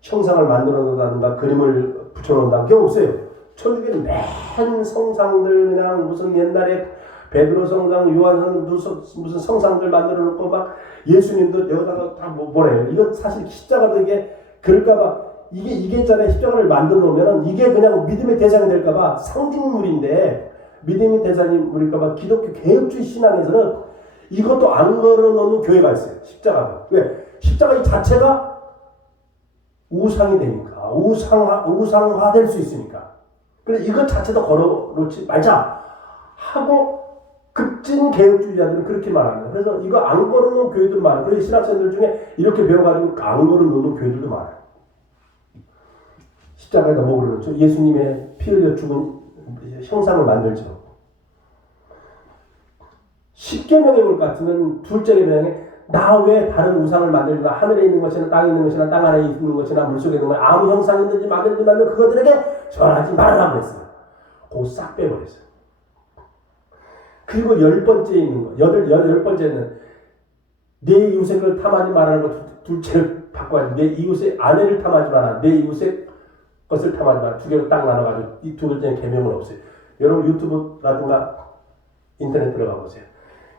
형상을 만들어 놓는다든가 그림을 붙여 놓는다. 그게 없어요. 천주교는 맨 성상들 그냥 무슨 옛날에 베드로 성상, 요한 무슨 성상들 만들어 놓고 막 예수님도 여기다가 다 뭐래요. 이거 사실 십자가도 이게 그럴까봐 이게 있잖아요. 십자가를 만들어 놓으면 이게 그냥 믿음의 대상이 될까봐 상징물인데 믿음의 대상물일까봐 기독교 개혁주의 신앙에서는 이것도 안 걸어 놓는 교회가 있어요. 십자가도. 왜? 십자가 이 자체가 우상이 되니까. 우상화될 수 있으니까. 그래서 이것 자체도 걸어 놓지 말자 하고 급진 개혁주의자들은 그렇게 말합니다. 그래서 이거 안 걸어놓은 교회도 많아요. 그래서 신학생들 중에 이렇게 배워가지고 안 걸어놓는 교회들도 많아요. 십자가에다 뭐 그러죠? 예수님의 피 흘려 죽은 형상을 만들죠. 십계명의 것 같으면 둘째 계명에 나 왜 다른 우상을 만들지마. 하늘에 있는 것이나 땅에 있는 것이나 땅 안에 있는 것이나 물속에 있는 것 아무 형상이든지 만들지 말면 그것들에게 절하지 말라고 했어요. 그거 싹 빼버렸어요. 그리고 10번째 있는 거, 10번째는 내 이웃을 탐하지 말라는 거 둘째를 바꿔야지. 내 이웃의 아내를 탐하지 마라. 내 이웃의 것을 탐하지 마라. 두 개로 딱 나눠가지고 이 두 번째는 계명은 없어요. 여러분 유튜브라든가 인터넷 들어가 보세요.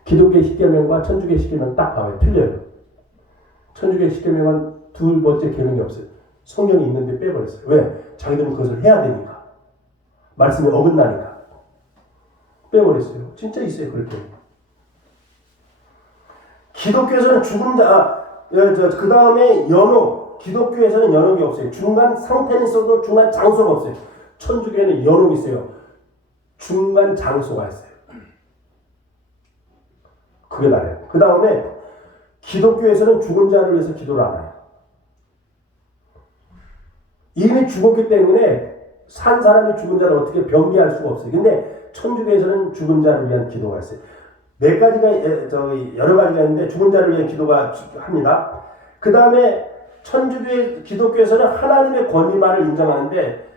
기독교의 십계명과 천주교의 십계명 딱 봐요. 틀려요. 천주교의 십계명은 두 번째 계명이 없어요. 성경이 있는데 빼버렸어요. 왜? 자기들은 그것을 해야 되니까. 말씀이 어긋나니까. 빼버렸어요. 진짜 있어요. 그렇게. 기독교에서는 죽은 자, 그 다음에 연옥. 기독교에서는 연옥이 없어요. 중간 상태는 있어도 중간 장소가 없어요. 천주교에는 연옥이 있어요. 중간 장소가 있어요. 그게 다르요. 그 다음에 기독교에서는 죽은 자를 위해서 기도를 안 해요. 이미 죽었기 때문에 산 사람이 죽은 자를 어떻게 변개할 수가 없어요. 근데 천주교에서는 죽은 자를 위한 기도가 있어요. 네 가지가 여러 가지가 있는데 죽은 자를 위한 기도가 합니다. 그 다음에 기독교에서는 하나님의 권위만을 인정하는데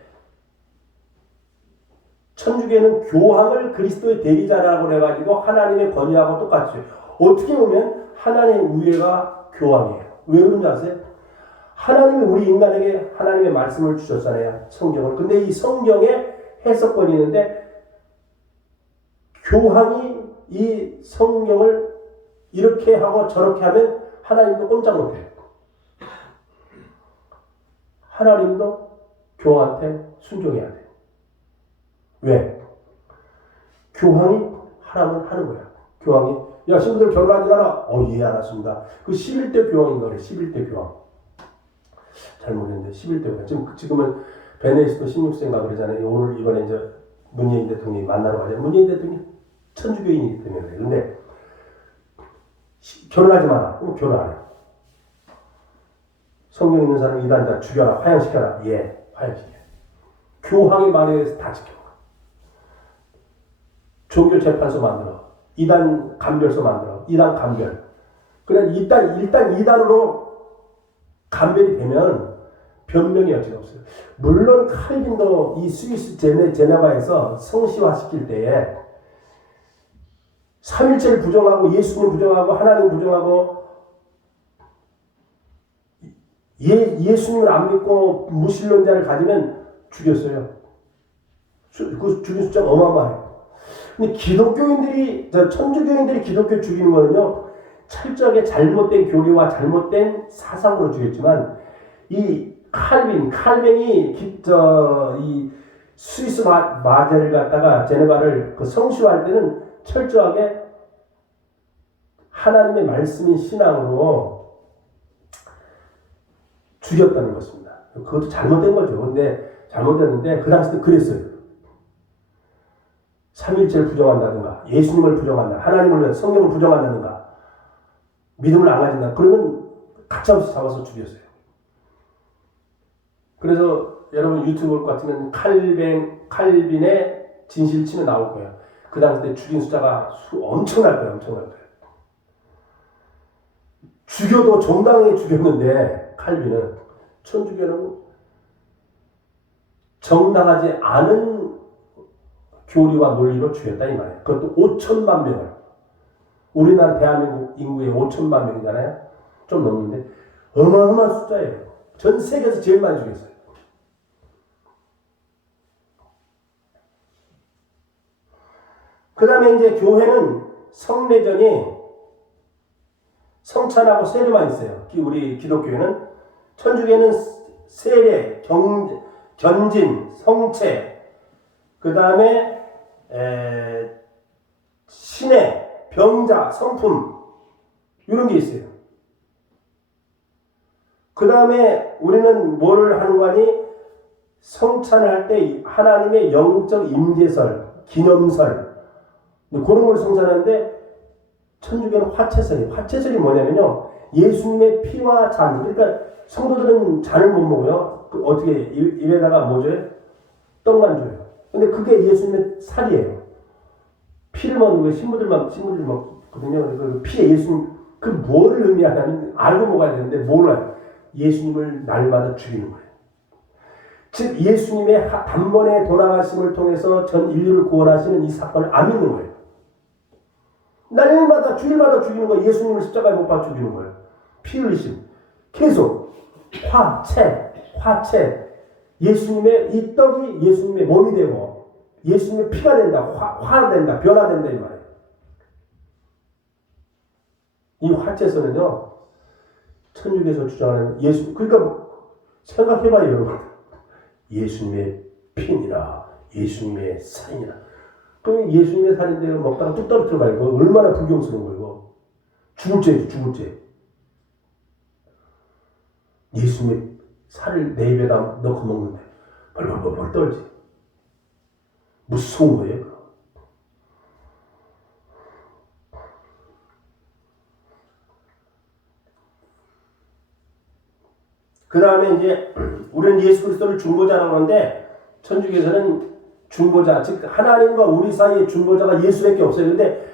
천주교는 교황을 그리스도의 대리자라고 해가지고 하나님의 권위하고 똑같죠. 어떻게 보면 하나님의 우애가 교황이에요. 왜 그런지 아세요? 하나님이 우리 인간에게 하나님의 말씀을 주셨잖아요. 성경을. 근데 이 성경에 해석권이 있는데 교황이 이 성경을 이렇게 하고 저렇게 하면 하나님도 꼼짝 못해요. 하나님도 교황한테 순종해야 돼요. 왜? 교황이 하라면 하는 거야. 교황이 야 신부들 결혼하지 않아? 예 알았습니다. 그 11대 교황인가 그래. 11대 교황. 잘못했는데 11대. 지금은 베네디크토 16세인가 그러잖아요. 오늘 이번에 이제 문재인 대통령이 만나러 가자. 문재인 대통령이 천주교인이기 때문에 그래. 근데 결혼하지 마라. 그럼 결혼 안 해. 성경 있는 사람 이단자 죽여라. 화양시켜라. 예. 화양시켜. 교황의 말에 대해서 다 지켜. 종교재판소 만들어. 이단 감별소 만들어. 이단 감별. 그냥 일단 이단으로 감별이 되면 변명의 여지가 없어요. 물론 칼빈도 이 스위스 제네바에서 성시화시킬 때에 삼일체를 부정하고 예수님 부정하고 하나님 부정하고 예수님을 안 믿고 무신론자를 가지면 죽였어요. 그 죽인 숫자가 어마어마해요. 근데 기독교인들이 천주교인들이 기독교 죽이는 거는요. 철저하게 잘못된 교리와 잘못된 사상으로 죽였지만 이 칼뱅이 이 스위스 마제를 갖다가 제네바를 그 성시화할 때는 철저하게 하나님의 말씀인 신앙으로 죽였다는 것입니다. 그것도 잘못된 거죠. 근데 잘못됐는데 그 당시에 그랬어요. 삼일체를 부정한다든가 예수님을 부정한다. 하나님을 성경을 부정한다든가 믿음을 안 가진다. 그러면 가차없이 잡아서 죽였어요. 그래서 여러분 유튜브 볼 것 같으면 칼빈의 진실 치면 나올 거예요. 그 당시 때 죽인 숫자가 엄청날 거예요. 엄청날 거예요. 죽여도 정당하게 죽였는데 칼빈은 천주교는 정당하지 않은 교리와 논리로 죽였다 이 말이에요. 그것도 5천만 명을. 우리나라 대한민국 인구의 5천만 명이잖아요. 좀 넘는데 어마어마한 숫자예요. 전 세계에서 제일 많이 죽였어요. 그 다음에 이제 교회는 성례전이 성찬하고 세례만 있어요. 우리 기독교회는. 천주교회는 세례, 견진, 성체, 그 다음에 신혜, 병자, 성품 이런 게 있어요. 그 다음에 우리는 뭐를 하는 거니? 성찬을 할 때 하나님의 영적 임재설, 기념설 그런 걸 성찬하는데 천주교는 화채설이에요. 화채설이 뭐냐면요. 예수님의 피와 잔. 그러니까 성도들은 잔을 못 먹어요. 어떻게 입에다가 뭐 줘요? 떡만 줘요. 근데 그게 예수님의 살이에요. 피를 먹는 거예요. 신부들만 먹거든요. 그 피에 예수님 그 뭐를 의미하냐면 알고 먹어야 되는데 몰라요. 예수님을 날마다 죽이는 거예요. 즉 예수님의 단번에 돌아가심을 통해서 전 인류를 구원하시는 이 사건을 안 믿는 거예요. 날마다 주일마다 죽이는 거예요. 예수님을 십자가에 못 박아 죽이는 거예요. 피 흘리심. 계속 화채. 예수님의 이 떡이 예수님의 몸이 되고 예수님의 피가 된다. 화된다. 변화된다 이 말이에요. 이 화채에서는요. 천주교에서 주장하는 예수 그러니까 생각해봐요 여러분. 예수님의 피니라 예수님의 살이니라. 그럼 예수님의 살인데 먹다가 뚝 떨어뜨려 가요. 얼마나 불경스러운 거예요. 죽을 죄. 예수님의 살을 내 입에다 넣고 먹는데 벌벌 떨지. 무서운 거예요. 그 다음에 이제 우리는 예수 그리스도를 중보자라고 하는데 천주교에서는 중보자, 즉 하나님과 우리 사이의 중보자가 예수밖에 없어요. 그런데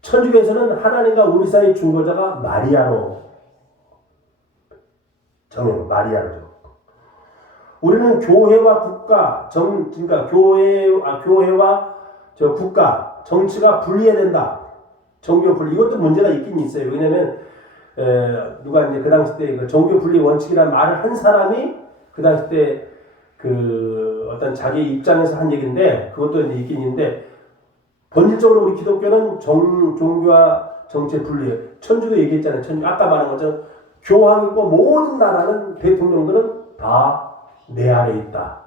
천주교에서는 하나님과 우리 사이의 중보자가 마리아로 정해요. 마리아로죠. 우리는 교회와 국가, 그러니까 교회와 국가, 정치가 분리해야 된다. 정교 분리. 이것도 문제가 있긴 있어요. 왜냐하면 누가 이제 그 당시 때 그 종교 분리 원칙이라는 말을 한 사람이 그 당시 때 그 어떤 자기 입장에서 한 얘기인데 그것도 이제 있긴 있는데 본질적으로 우리 기독교는 종교와 정체 분리. 천주교 얘기했잖아요. 천주 아까 말한 것처럼 교황 있고 모든 나라는 대통령들은 다 내 아래 있다.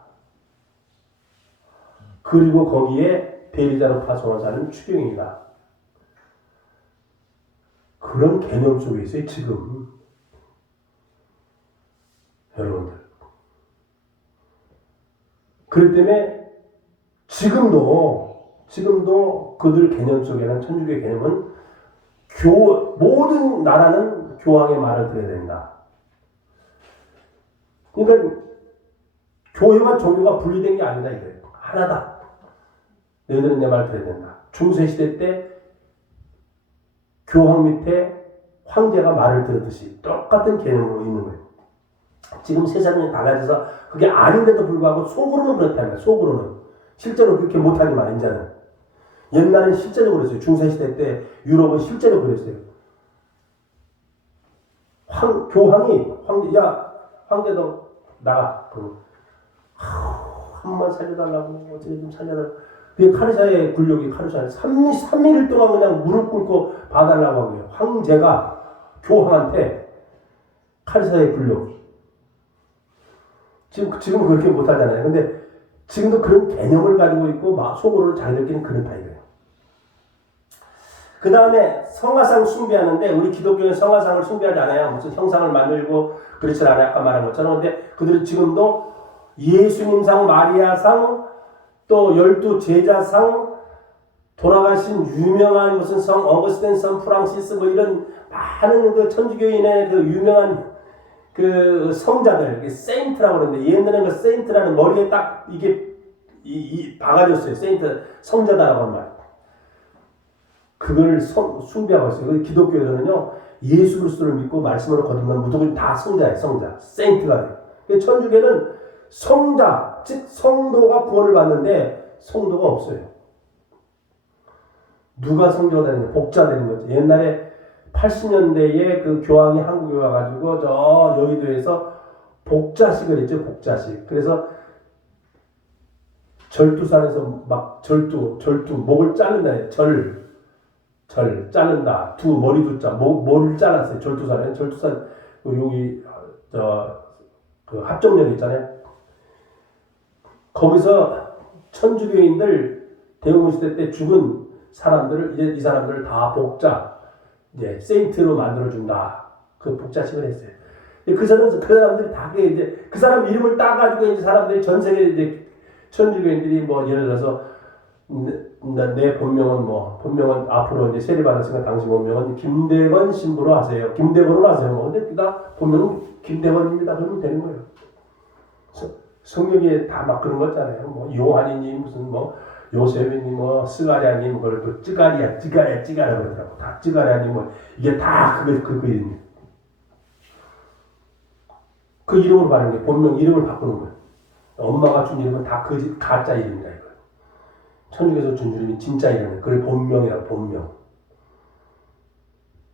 그리고 거기에 대리자로 파송한 자는 추경이다. 그런 개념 속에 있어요, 지금. 여러분들. 그렇기 때문에 지금도 그들 개념 속에는 천주교의 개념은 모든 나라는 교황의 말을 들어야 된다. 그러니까 교회와 종교가 분리된 게 아니다 이거예요. 하나다. 너희들은 내 말 들어야 된다. 중세시대 때 교황 밑에 황제가 말을 들었듯이 똑같은 개념으로 있는 거예요. 지금 세상이 달라져서 그게 아닌데도 불구하고 속으로는 그렇다는 거예요. 속으로는. 실제로 그렇게 못하지만 이제는. 옛날엔 실제로 그랬어요. 중세시대 때 유럽은 실제로 그랬어요. 교황이 황제 너 나가. 한 번 살려달라고 어떻게 좀 살려달라고. 그게 카르샤의 굴욕이 카르샤 3일 동안 그냥 무릎 꿇고 봐달라고 한 거예요. 황제가 교황한테 카르샤의 굴욕. 지금 그렇게 못하잖아요. 근데 지금도 그런 개념을 가지고 있고 속으로는 자기들끼리 그렇다 이거예요. 그 다음에 성화상 숭배하는데 우리 기독교는 성화상을 숭배하지 않아요. 무슨 형상을 만들고 그렇지 않아요. 아까 말한 것처럼. 근데 그들은 지금도 예수님상, 마리아상, 또 12 제자상, 돌아가신 유명한 무슨 성 어거스틴, 성 프랑시스 뭐 이런 많은 그 천주교인의 그 유명한 그 성자들, 세인트라고 그러는데 옛날에는 그 세인트라는 머리에 딱 이게 박아줬어요. 세인트 성자다라고 하는 말. 그걸 숭배하고 있어요. 기독교에서는요 예수 그리스도를 믿고 말씀으로 거듭나면 무조건 다 성자예요. 성자, 세인트가 돼요. 천주교는 성자, 즉 성도가 구원을 받는데 성도가 없어요. 누가 성도가 되는 거예요? 복자 되는 거죠. 옛날에 80년대에 그 교황이 한국에 와가지고 저 여의도에서 복자식을 했죠. 복자식. 그래서 절두산에서 막 절두 목을 자른다. 절 자른다. 머리 두자 머리를 잘랐어요. 절두산에. 절두산 여기 그 합정역 있잖아요. 거기서 천주교인들 대웅시대 때 죽은 사람들을 이제 이 사람들을 다 복자 이제 세인트로 만들어준다. 그 복자식을 했어요. 그 사람들이 다 이제 그 사람 이름을 따가지고 이제 사람들이 전 세계 이제 천주교인들이 뭐 예를 들어서 내 본명은 앞으로 이제 세례받았으니까 당신 본명은 김대건 신부로 하세요. 김대건으로 하세요. 뭐 근데 나 본명은 김대건입니다. 그러면 되는 거예요. 성경에 다 막 그런 거 있잖아요. 뭐 요한이니 무슨 뭐 요셉이니 뭐 스가랴니 뭐 그걸 또 찌가랴 그러더라고. 다 찌가랴니 뭐 이게 다 그 이름이에요. 그 이름으로 바르는 게 본명 이름을 바꾸는 거예요. 엄마가 준 이름은 다 가짜 이름이다 이거. 천주교에서 준 이름이 진짜 이름이에요. 그게 본명이라고 본명.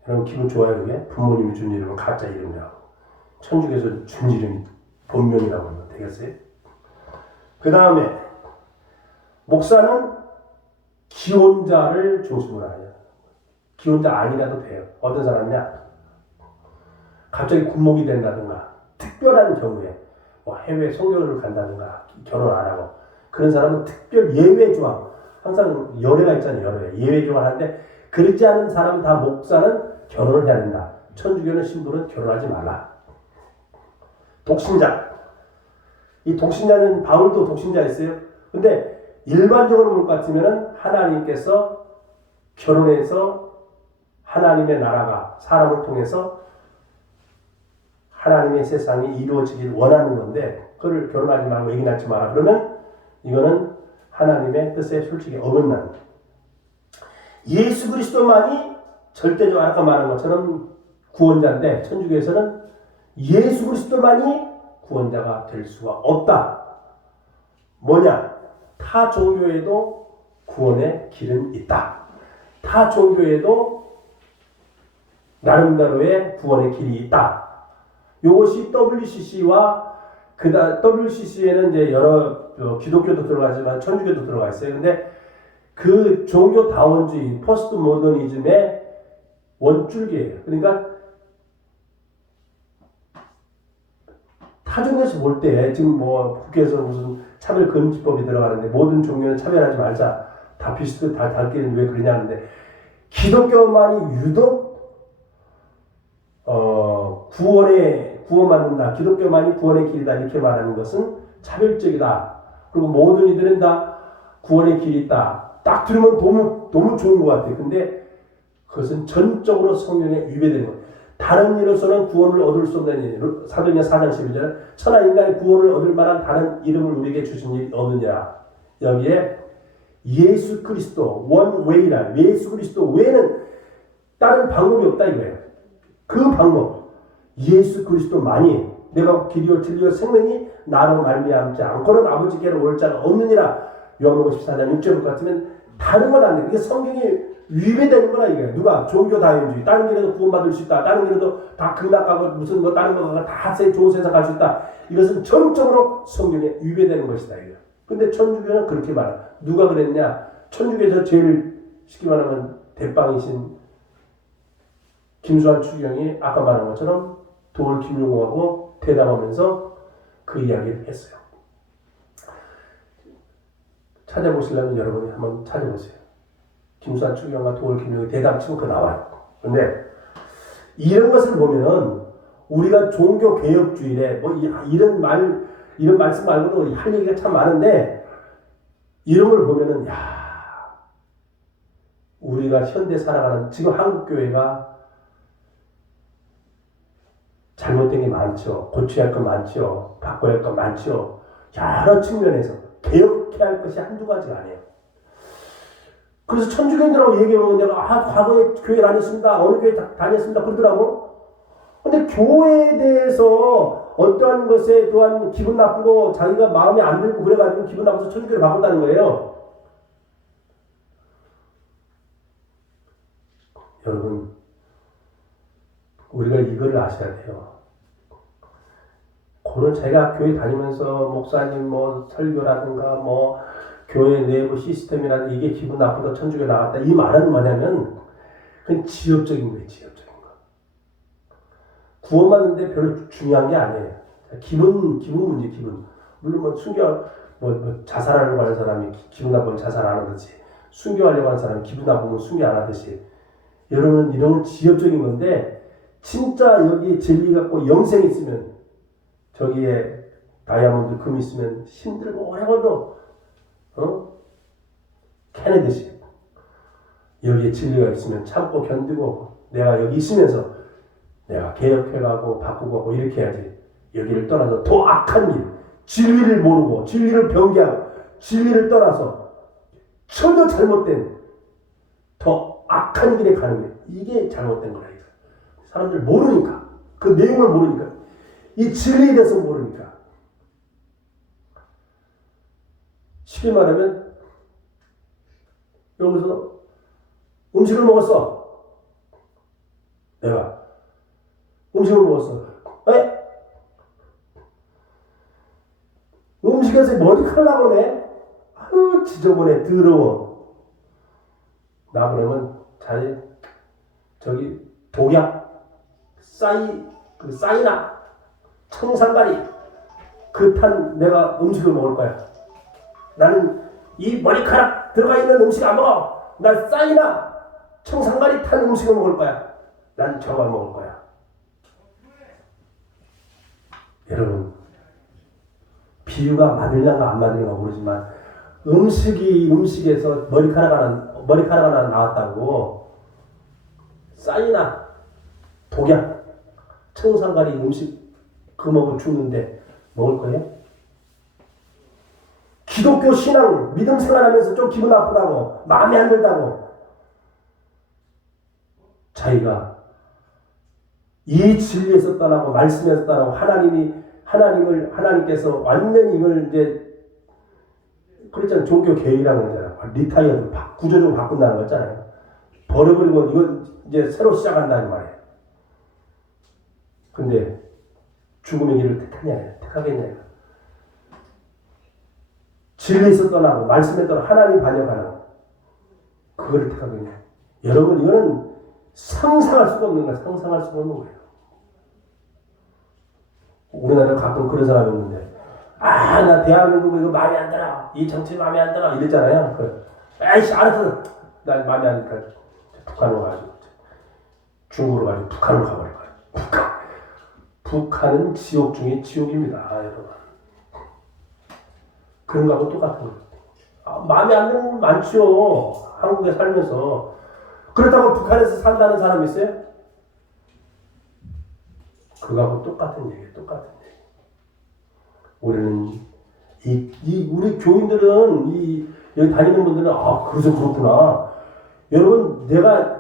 여러분 기분 좋아요 그게? 부모님이 준 이름은 가짜 이름이라고. 천주교에서 준 이름이 본명이라고 하면 되겠어요? 그 다음에 목사는 기혼자를 중심으로 하냐. 기혼자 아니라도 돼요. 어떤 사람이냐? 갑자기 군목이 된다든가 특별한 경우에 뭐 해외 선교를 간다든가 결혼 안 하고 그런 사람은 특별 예외 조항 항상 열애가 있잖아요. 예외 조항을 하는데 그렇지 않은 사람은 다 목사는 결혼을 해야 된다. 천주교는 신부는 결혼하지 말라. 독신자. 이 독신자는 바울도 독신자였어요. 근데 일반적으로 볼 것 같으면 하나님께서 결혼해서 하나님의 나라가 사람을 통해서 하나님의 세상이 이루어지길 원하는 건데 그걸 결혼하지 말고 애기 낳지 마라. 그러면 이거는 하나님의 뜻에 솔직히 어긋난 예수 그리스도만이 절대적으로 아까 말한 것처럼 구원자인데 천주교에서는 예수 그리스도만이 구원자가 될 수가 없다. 뭐냐? 타 종교에도 구원의 길은 있다. 타 종교에도 나름대로의 구원의 길이 있다. 이것이 WCC와 WCC에는 이제 여러 기독교도 들어가지만 천주교도 들어가 있어요. 근데 그 종교 다원주의, 포스트 모더니즘의 원줄기예요. 그러니까 타종에서 볼 때 지금 뭐 국회에서 무슨 차별 금지법이 들어가는데 모든 종교는 차별하지 말자. 다 비슷해 다 닮기는 왜 그러냐는데 기독교만이 유독 구원 받는다. 기독교만이 구원의 길이다. 이렇게 말하는 것은 차별적이다. 그리고 모든 이들은 다 구원의 길이 있다. 딱 들으면 너무 좋은 것 같아요. 근데 그것은 전적으로 성경에 위배되는 거예요. 다른 이로서는 구원을 얻을 수 없는 일. 사도행전 4장 12절 천하 인간의 구원을 얻을 만한 다른 이름을 우리에게 주신 일이 없느냐. 여기에 예수 그리스도 원웨이라 예수 그리스도 외에는 다른 방법이 없다 이거예요. 그 방법 예수 그리스도만이 내가 길이요 진리요 생명이 나로 말미암지 않고는 아버지께로 올 자가 없느니라. 요한복음 14장 6절 같으면 다른 건 안 돼. 이게 성경이 위배되는 거라 이거예요. 누가 종교 다원주의 다른 길에도 구원받을 수 있다. 다른 길에도 다 극락가고 무슨 뭐 다른 거가 다 좋은 세상 갈 수 있다. 이것은 전적으로 성경에 위배되는 것이다 이거예요. 근데 천주교는 그렇게 말해요. 누가 그랬냐? 천주교에서 제일 쉽게 말하면 대빵이신 김수환 추경이 아까 말한 것처럼 도올 김용호하고 대담하면서 그 이야기를 했어요. 찾아보시려면 여러분이 한번 찾아보세요. 김수환 추경과 도올 김용호의 대담 치면 그거 나와요. 근데 이런 것을 보면은 우리가 종교 개혁주의에 뭐 이런 말씀 말고도 할 얘기가 참 많은데 이런 걸 보면은 우리가 현대 살아가는 지금 한국 교회가 잘못된 게 많죠. 고쳐야 할 거 많죠. 바꿔야 할 거 많죠. 여러 측면에서 개혁해야 할 것이 한두 가지가 아니에요. 그래서 천주교인들하고 얘기해보면 내가 과거에 교회 다녔습니다. 어느 교회 다녔습니다. 그러더라고. 근데 교회에 대해서 어떠한 것에 또한 기분 나쁘고 자기가 마음에 안 들고 그래가지고 기분 나빠서 천주교를 바꿨다는 거예요. 여러분 우리가 이거를 아셔야 돼요. 그런 제가 교회 다니면서 목사님 뭐 설교라든가 뭐 교회 내부 시스템이라든가 이게 기분 나쁘다 천주교 나갔다 이 말은 뭐냐면 그건 지엽적인 거예요. 지엽적인 거. 구원받는데 별로 중요한 게 아니에요. 기분 문제 기분. 물론 뭐 순교 뭐 자살하려고 하는 사람이 기분 나쁘면 자살 안 하듯이 순교하려고 하는 사람이 기분 나쁘면 순교 안 하듯이 여러분 이런 지엽적인 건데 진짜 여기 진리 갖고 영생 있으면 저기에 다이아몬드 금 있으면 힘들고 오래 걸도 캐내듯이 여기에 진리가 있으면 참고 견디고 내가 여기 있으면서 내가 개혁해가고 바꾸고 이렇게 해야지. 여기를 떠나서 더 악한 길 진리를 모르고 진리를 변개하고 진리를 떠나서 전혀 잘못된 더 악한 길에 가는 게 이게 잘못된 거라. 사람들 모르니까 그 내용을 모르니까 이 진리에 대해서 모르니까 쉽게 말하면 여기서 음식을 먹었어. 내가 음식을 먹었어. 에? 음식에서 머리카락 나오네. 아유 지저분해 더러워. 나 그러면 저기 독약 싸이나 청산가리 그 탄 내가 음식을 먹을 거야. 나는 이 머리카락 들어가 있는 음식 안 먹어. 난 싸이나 청산가리 탄 음식을 먹을 거야. 난 저걸 먹을 거야. 여러분 비유가 맞을란가 안 맞을란가 모르지만 음식에서 머리카락 하나 나왔다고 싸이나 독약 청산가리 음식 그 먹고 죽는데 먹을 거예요? 기독교 신앙 믿음 생활하면서 좀 기분 나쁘다고 마음에 안 들다고 자기가 이 진리에서 떠나고 말씀에서 떠나고 하나님께서 완전히 이걸 이제 그랬잖아요. 종교 개혁이라는 거잖아요. 리타이어도 구조적으로 바꾼다는 거잖아요. 버려버리고 이건 이제 새로 시작한다는 말이에요. 근데 죽음의 길을 택하겠냐. 진리에서 떠나고 말씀에 떠나 하나님 반역하는 그거를 택하겠냐. 여러분 이거는 상상할 수가 없는 거예요. 상상할 수가 없는 거예요. 우리나라에 가끔 그런 사람이 있는데 나 대한민국 이거 마음에 안 들어. 이 정치 마음에 안 들어. 이랬잖아요. 에이씨 알았어. 난 마음에 안 드니까 북한으로 가지고 중국으로 가지고 북한으로 가버릴 거예요. 북한은 지옥 중에 지옥입니다. 여러분. 그런 거하고 똑같은 거예요. 마음에 안 드는 건 많죠. 한국에 살면서. 그렇다고 북한에서 산다는 사람이 있어요? 그거하고 똑같은 얘기예요. 똑같은 얘기. 우리는 우리 교인들은 여기 다니는 분들은 그래서 그렇구나. 여러분 내가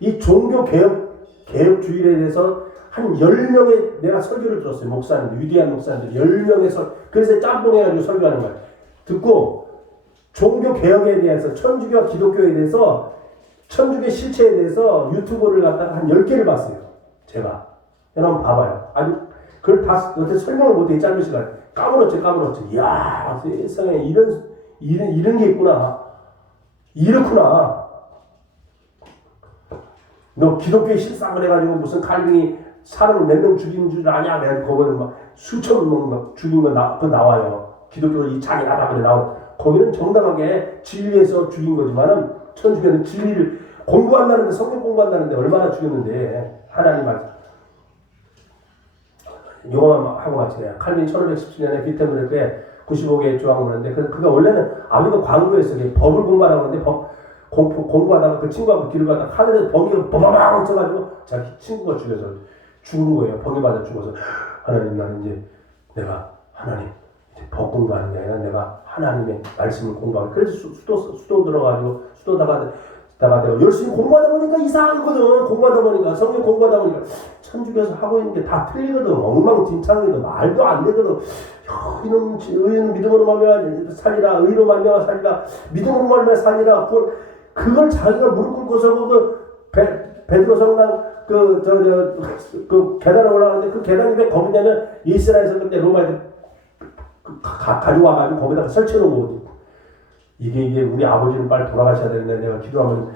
이 종교 개혁주의에 대해서 한 10명의 내가 설교를 들었어요. 목사님들, 위대한 목사님들 10명의 그래서 짬뽕해가지고 설교하는 거예요. 듣고 종교 개혁에 대해서 천주교와 기독교에 대해서 천주교 실체에 대해서 유튜브를 갖다가 한 10개를 봤어요. 제가. 여러분 봐봐요. 아주 그걸 다 어떻게 설명을 못해 짧은 시간. 까무러치. 이야 세상에 이런 게 있구나. 이렇구나. 너 기독교의 실상을 해가지고 무슨 칼빈이 사람을 몇 명 죽인 줄 아냐? 내가 거기는 막 수천 명 막 죽인 거 나와요. 기독교 이 잔인하다 그래 나와. 거기는 정당하게 진리에서 죽인 거지만은 천주교는 진리를 공부한다는데 성경 공부한다는데 얼마나 죽였는데 하나님 말씀. 용어하고 같이 그래요. 칼빈 1517년에 비테무르크에 95개의 조항을 하는데 그가 원래는 아버지가 광고에서 법을 공부하라고 하는데 공부하다가 그 친구하고 길을 가다가 하늘에서 번개가 버바방 쳐가지고 자기 친구가 죽은 거예요. 번개 맞아 죽어서 하나님 나는 이제 내가 하나님 이제 법 공부하는 게 아니라 내가 하나님의 말씀을 공부하고 그래서 수도 들어가지고 수도다가 내가 열심히 공부하다 보니까 이상한 거거든. 공부하다 보니까 성경 공부하다 보니까 천주교에서 하고 있는 게 다 틀리거든. 엉망진창이거든. 말도 안 되거든. 이놈 의는 믿음으로 말미암아 살리라. 의로 말미암아 살리라. 믿음으로 말미암아 살리라. 그걸 자기가 무릎 꿇고서 그 베드로 성당 그 계단에 올라가는데 그 계단이 왜 거기냐면 이스라엘에서 그때 로마에 가져와가지고 거기다가 설치해 놓은 거거든. 이게 우리 아버지는 빨리 돌아가셔야 되는데 내가 기도하면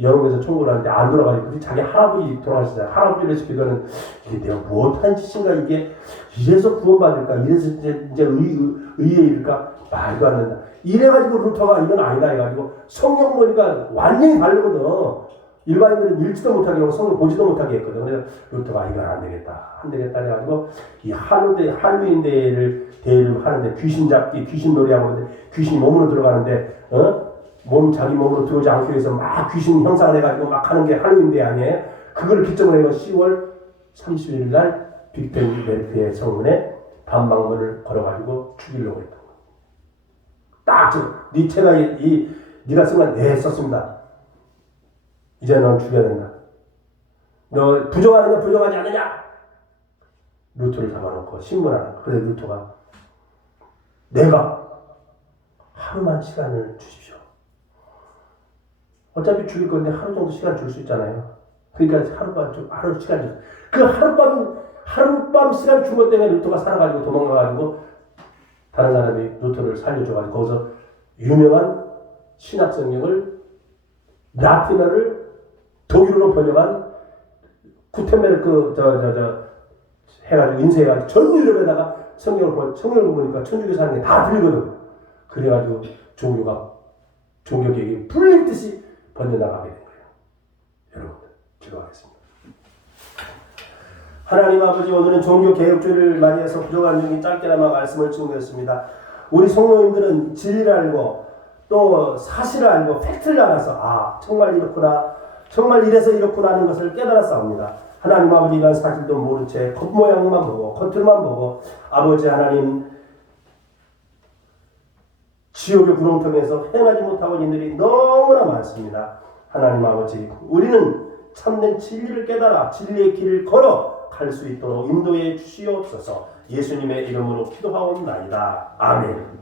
여러분에서 천국을 하는데 안 돌아가지고 자기 할아버지 돌아가시잖아요. 할아버지를 해서 기도하는 이게 내가 무엇한 짓인가 이게 이래서 구원받을까 이래서 이제 의에 이를까 말도 안 된다. 이래가지고 루터가 이건 아니다 해가지고 성경 보니까 완전히 다르거든. 일반인들은 읽지도 못하게 하고 성경 보지도 못하게 했거든. 그래서 루터가 이건 안 되겠다 해가지고 이 할로윈 대회를 하는데 귀신 잡기, 귀신 놀이하고 하는데 귀신이 몸으로 들어가는데 자기 몸으로 들어오지 않기 위해서 막 귀신 형상을 해가지고 막 하는 게 할로윈 대회 아니에요. 그걸 기점으로 해서 10월 30일 날 빅벤베르크의 성문에 반망문을 걸어가지고 죽이려고 했던 거예요. 딱 니체가 네가 쓴 건 네 썼습니다. 이제 넌 죽여야 된다. 너 부정하느냐 부정하지 않느냐. 루터를 잡아놓고 신문하는 거야. 그래서 루터가 내가 하루만 시간을 주십시오. 어차피 죽일 건데 하루 정도 시간 줄 수 있잖아요. 그러니까 하루 시간 줄. 그 하룻밤 시간 준 것 때문에 루터가 살아가지고 도망가가지고 다른 사람이 루터를 살려줘가지고 거기서 유명한 신학 성경을 라틴어를 독일어로 번역한 구텐베르크 해가지고 인쇄해가지고 전부 유럽에다가 성경을 보니까 천주교 사는 게 다 들리거든. 그래가지고 종교 계획이 불릴 듯이 번져나가게 된 거예요. 여러분들 기도하겠습니다. 하나님 아버지, 오늘은 종교 개혁주의를 맞이해서 부족한 중에 짧게나마 말씀을 증거했습니다. 우리 성도님들은 진리를 알고 또 사실을 알고 팩트를 알아서 정말 이렇구나, 정말 이래서 이렇구나 하는 것을 깨달았사옵니다. 하나님 아버지, 이런 사실도 모른 채 겉모양만 보고 겉을만 보고 아버지 하나님 지옥의 구렁텅이에서 헤어나지 못하고 있는 일이 너무나 많습니다. 하나님 아버지, 우리는 참된 진리를 깨달아 진리의 길을 걸어 갈 수 있도록 인도해 주시옵소서. 예수님의 이름으로 기도하옵나이다. 아멘.